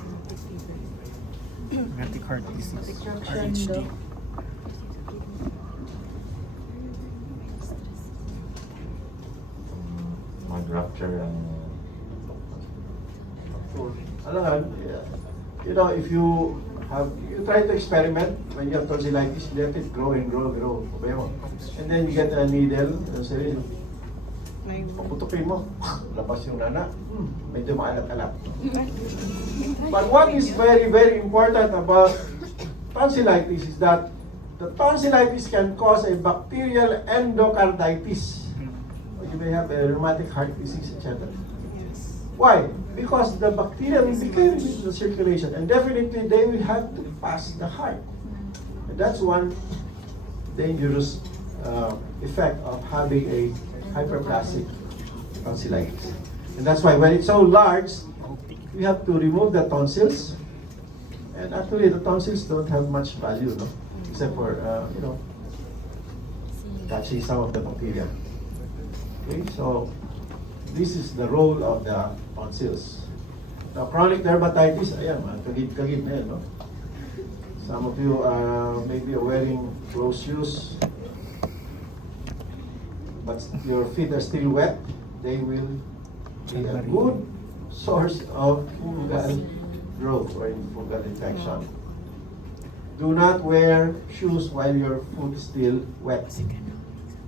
heart disease, RHD. Mag-rupture ang you know, if you try to experiment when you have tonsillitis, let it grow and grow. And then you get a needle, paputukin mo, labas yung nana, medyo maalat-alat. But what is very, very important about tonsillitis is that the tonsillitis can cause a bacterial endocarditis. You may have a rheumatic heart disease, etc. Why? Because the bacteria will be carried into the circulation, and definitely they will have to pass the heart. And that's one dangerous effect of having a hyperplastic tonsillitis. And that's why when it's so large, we have to remove the tonsils. And actually, the tonsils don't have much value, no? Except for, catching some of the bacteria. Okay, so this is the role of the tonsils. Now, chronic dermatitis, ayan, kagib na yan, no? Some of you maybe are wearing closed shoes, but your feet are still wet. They will be a good source of fungal growth or fungal infection. Do not wear shoes while your foot is still wet.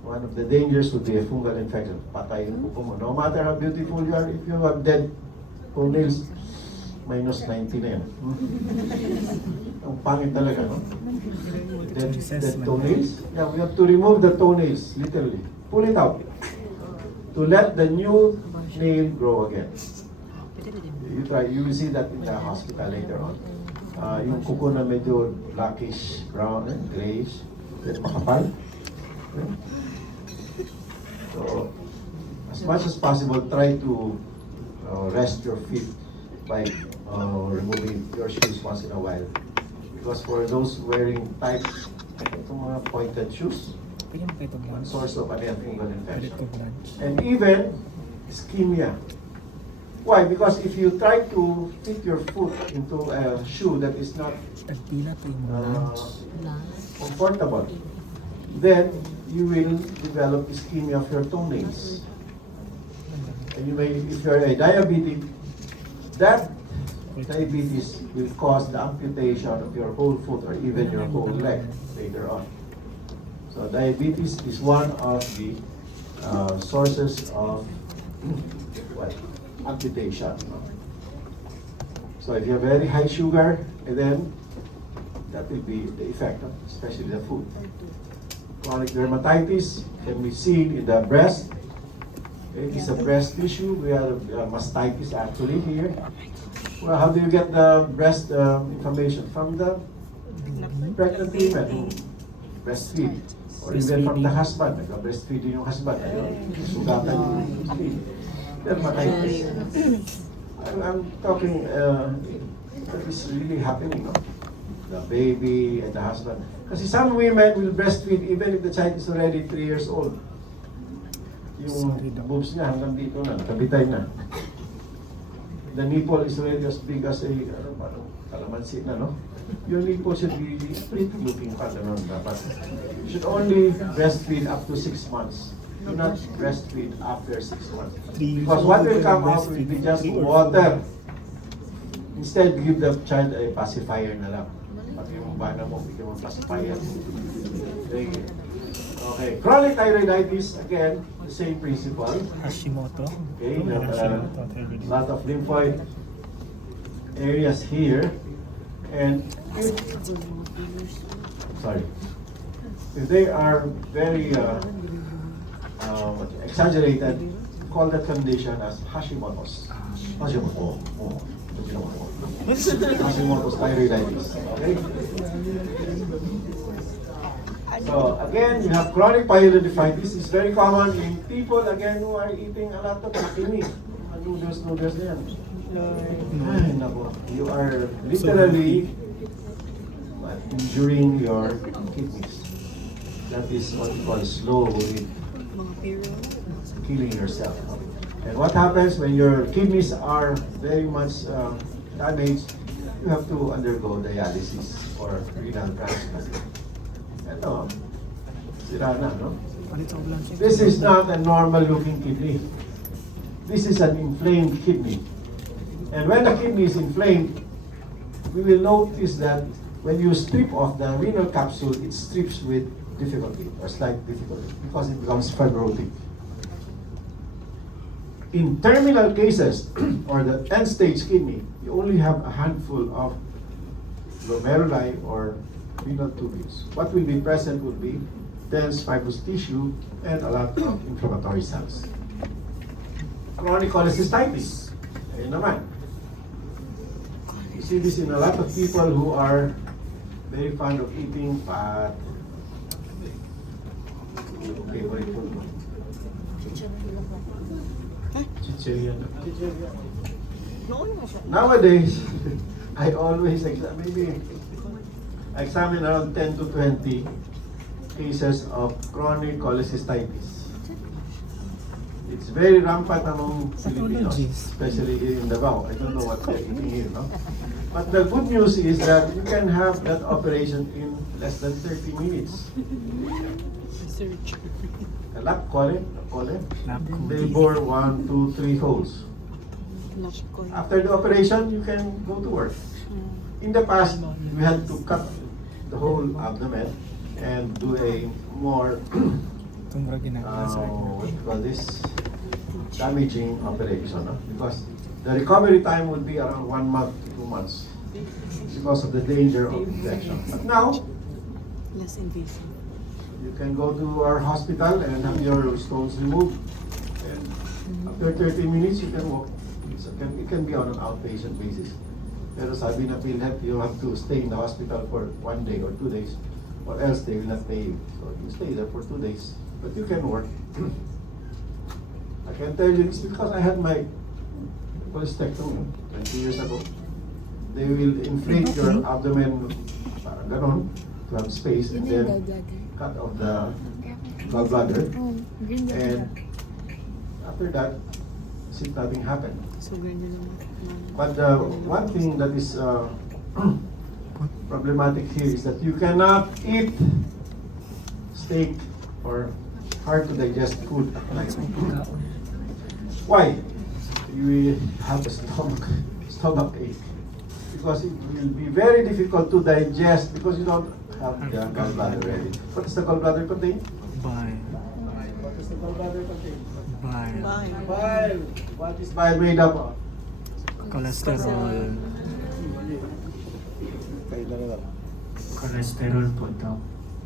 One of the dangers would be a fungal infection. Patay yung kuko mo. No matter how beautiful you are, if you have dead toenails, minus 90 na yan. Ang pangit talaga, no? Dead toenails. Yeah, we have to remove the toenails, literally. Pull it out. To let the new nail grow again. You will see that in the hospital later on. Yung kuko na medyo blackish, brown, grayish, makapal. So, as much as possible, try to rest your feet by removing your shoes once in a while. Because for those wearing tight, itong mga pointed shoes, one source of fungal infection. And even ischemia. Why? Because if you try to fit your foot into a shoe that is not comfortable, then you will develop ischemia of your toenails. And you may, if you are a diabetic, that diabetes will cause the amputation of your whole foot or even your whole leg later on. So diabetes is one of the sources of amputation. So if you have very high sugar, then that will be the effect, especially the food. Chronic dermatitis can be seen in the breast, It is a breast tissue. We have mastitis actually here. Well, how do you get the breast information? From the pregnant women who breastfeed. Or even from the husband. Nag-breastfeed din yung husband. Ayun, sugatan yung feed. Dermatitis. I'm talking, that is really happening, no? The baby and the husband. Kasi some women will breastfeed even if the child is already 3 years old. Yung boobs niya hanggang dito na, nakabitay na. The nipple is already as big as a, kalamansi na, no? Your nipple should be pretty looking pa, ganun dapat. You should only breastfeed up to 6 months. Do not breastfeed after 6 months. Because what will come out will be just water. Instead, give the child a pacifier na lang. Pag yung bana mo, bigyan mo pacifier. Okay, chronic thyroiditis, again, the same principle. Hashimoto. Okay, you have a lot of lymphoid areas here. And if they are very exaggerated, call that condition as Hashimoto's. Hashimoto's thyroiditis. Okay? So again, you have chronic pyelonephritis. It's very common in people again who are eating a lot of kidney. Noodles na yan. Ay, nako. You are literally injuring your kidneys. That is what we call slowly killing yourself. And what happens when your kidneys are very much damaged? You have to undergo dialysis or renal transplant. Ito, sira na, no? This is not a normal looking kidney. This is an inflamed kidney. And when the kidney is inflamed, we will notice that when you strip off the renal capsule, it strips with difficulty or slight difficulty because it becomes fibrotic. In terminal cases or the end-stage kidney, you only have a handful of glomeruli or renal tubules. What will be present would be dense fibrous tissue and a lot of inflammatory cells. Chronic cholecystitis. Ayun naman. You see this in a lot of people who are very fond of eating fat. Favorite food. Chichirya. Nowadays, I always examine around 10 to 20 cases of chronic cholecystitis. It's very rampant among Filipinos, especially in Davao. I don't know what they're eating here, no? But the good news is that you can have that operation in less than 30 minutes. A lap cole. They bore 1, 2, 3 holes. After the operation, you can go to work. In the past, we had to cut the whole abdomen and do a more what you call this, damaging operation, no? Because the recovery time would be around 1 month to 2 months because of the danger of infection. But now, less invasive. You can go to our hospital and have your stones removed. And after 30 minutes, you can walk. It can be on an outpatient basis. Pero sabi na PhilHealth, you have to stay in the hospital for 1 day or 2 days, or else they will not pay you. So you stay there for 2 days, but you can work. I can tell you this because I had my cholecystectomy 20 years ago. They will inflate your abdomen, parang ganon, to have space, and then cut off the gallbladder. And after that, see nothing happened. But one thing that is problematic here is that you cannot eat steak or hard to digest food at night. Why? You will have a stomach ache. Because it will be very difficult to digest because you don't have the gallbladder ready. What does the gallbladder contain? Bile. What does the gallbladder contain? Bile. Bile. What is bile made up of? Cholesterol. Cholesterol po daw.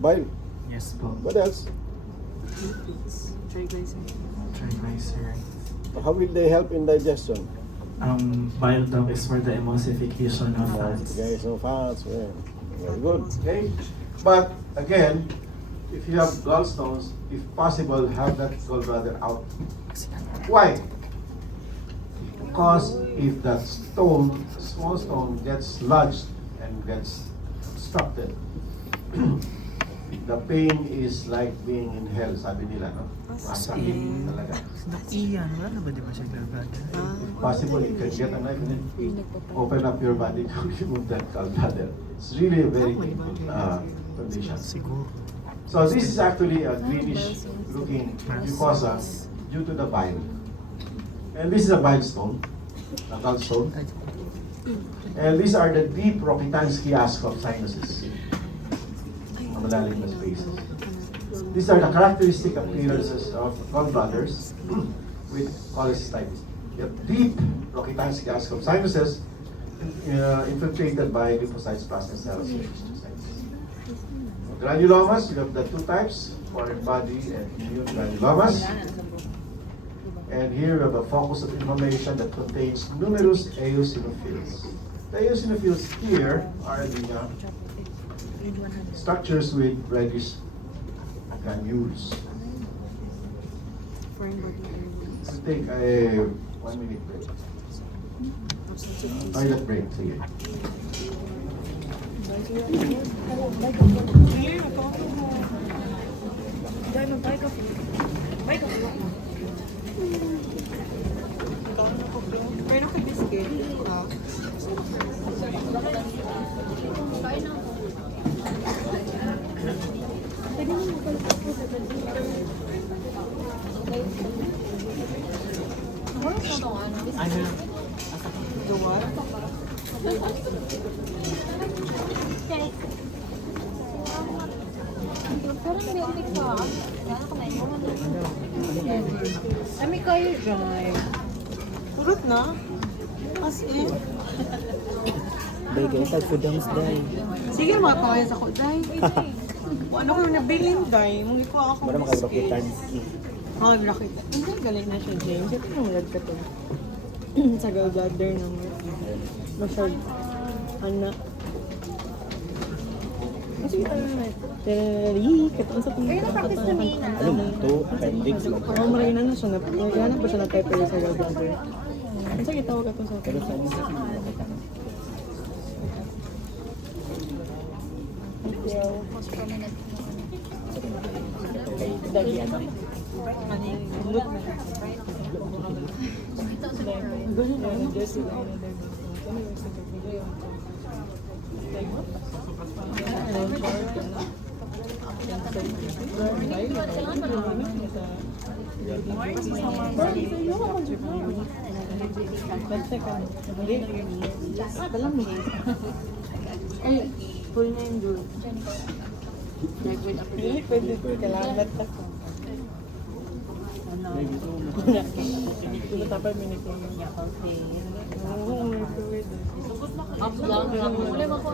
Bile? Yes po. What else? Triglycerides. How will they help in digestion? Bile duct is for the emulsification of fats. Okay, so fats, yeah. Very good. Okay? But again, if you have gallstones, if possible, have that gallbladder out. Why? Because if that stone, small stone, gets lodged and gets obstructed, the pain is like being in hell, sabi nila, no? Masakit talaga. Iyan, wala na ba di ba siya gallbladder? If possible, you can get a knife and then open up your body to remove that gallbladder. It's really a very painful condition. So this is actually a greenish looking mucosa due to the bile. And this is a bile stone, a gallstone. And these are the deep Rokitansky-Askov sinuses. Malalim na spaces. These are the characteristic appearances of gallbladders with cholecystitis. You have deep Rokitansky-Askov sinuses infiltrated by lymphocytes, plasma cells, and histiocytes. Granulomas, you have the two types, foreign body and immune granulomas. And here we have a focus of inflammation that contains numerous eosinophils. The eosinophils here are the structures with reddish granules. We'll take a 1 minute break. Toilet break, sige. Meron ka biscuit? Kami kayo dyan. Purot na? As in? Day guys, tagpudams day. Sige, makakaya sa ko, day. Ano ko nabilin, day? Mung ikaw ako. Para makag-rocket ski. Oh, rocket. Hindi, galing na siya, James. Ito yung lag ka to. Sa gallbladder naman. Masyad. Anak. Kasi katong sa tingin. Ano mo ito? Appendix. Oo, marina na siya. Nagana pa siya na-type sa gallbladder. Kasi kitawag ka to sa pero sa inyo mas prominent. Dagi ano? Look na. Ganun na. Just full name group. Hindi pwede kalamat ako. Tapos minute niya kasi. Up lang lang. Wala mo ko.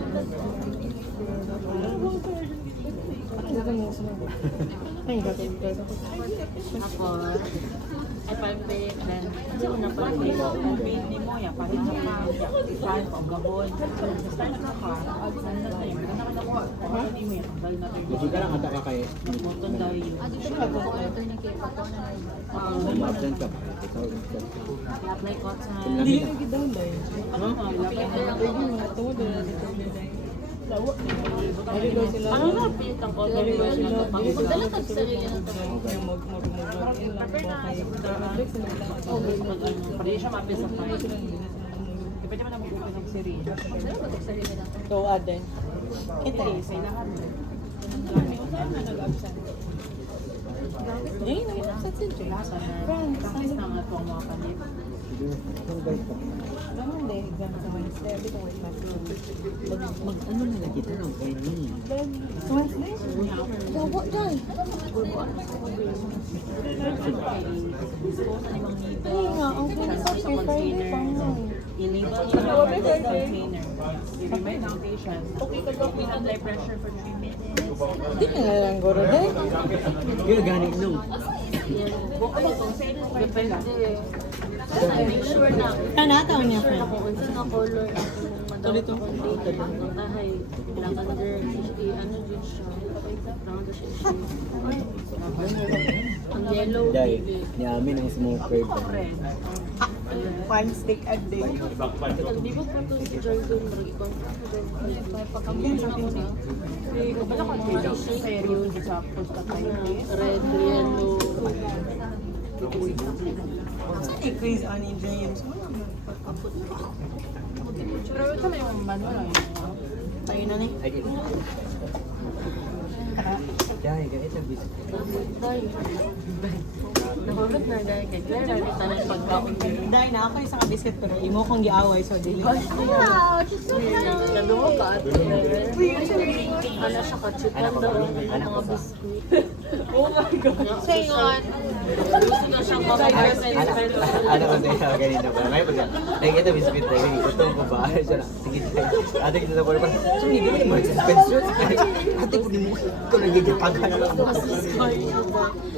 Ay, dapat ako. Ay, pag-pay plan. Kasi una pa, pag-pay ni mo, ya, pahit na pa, saan pa, gabon. Start na ka, saan na tayo, maganda ka na ko. Hindi mo yan, dahil na tayo. Hindi ka lang ata ka kayo. Moton dahil yun. Dito na po, ito na kayo, Ma-absent ka pa. I-apply ko sa... Hindi yung gidaw dahil. Ano? Ito na dito nila. Ano na pitang ko? Magdala ka sa rin yan. Pwede siya mapis sa tayo. Pwede mo na mag-upis ng siri. Ito, Aden. Kita eh, sa ilahan. Saan na nag-absent? Eh, nag-absent si Jay. Friends, saan na nga itong mga kanip? Ganun din, exam sa Wednesday. Sabi ko, wait, Mag-ano na lang kita ng training. Wednesday? Gawa dyan. Ay nga, ang pwede sa Friday pa nga. Illegal container. Remind ang patient. Okay, we apply pressure for 3 minutes. Hindi ka nga lang guro dahil. Yun, ganing nung. Depende. Make sure na. Nataw niya, friend. Kung unsa na color Ulit ang data ang tahay lavender ano din siya. Round siya. Ang yellow Dahil, niyamin ang smoker. red. One stick a day. Di ba po ito si Jordan mag-i-confirm ko din pagkamit ako na red, yellow. Saan i-quiz on yung James? Pero ito na yung manual. Ayun na ni. Dahil, ganito ang bisip. Nahulog na dahil kay Claire, nakita na yung pagkaon din. Dahil na ako isang biscuit pero imo kong giaway so dili. Naduwa ka at ano siya ka-chicken daw, mga biskuit. Oh my God. Sayon. Gusto na siyang makapresent. Ano ko sa'yo, ganito ba? Ngayon pag nakikita biscuit na ganito, gusto ko ba? Siya na, sige, ate kita sa pala pa. So, hindi ba naman suspension? Ate ko, di mo ko nagiging pagkano.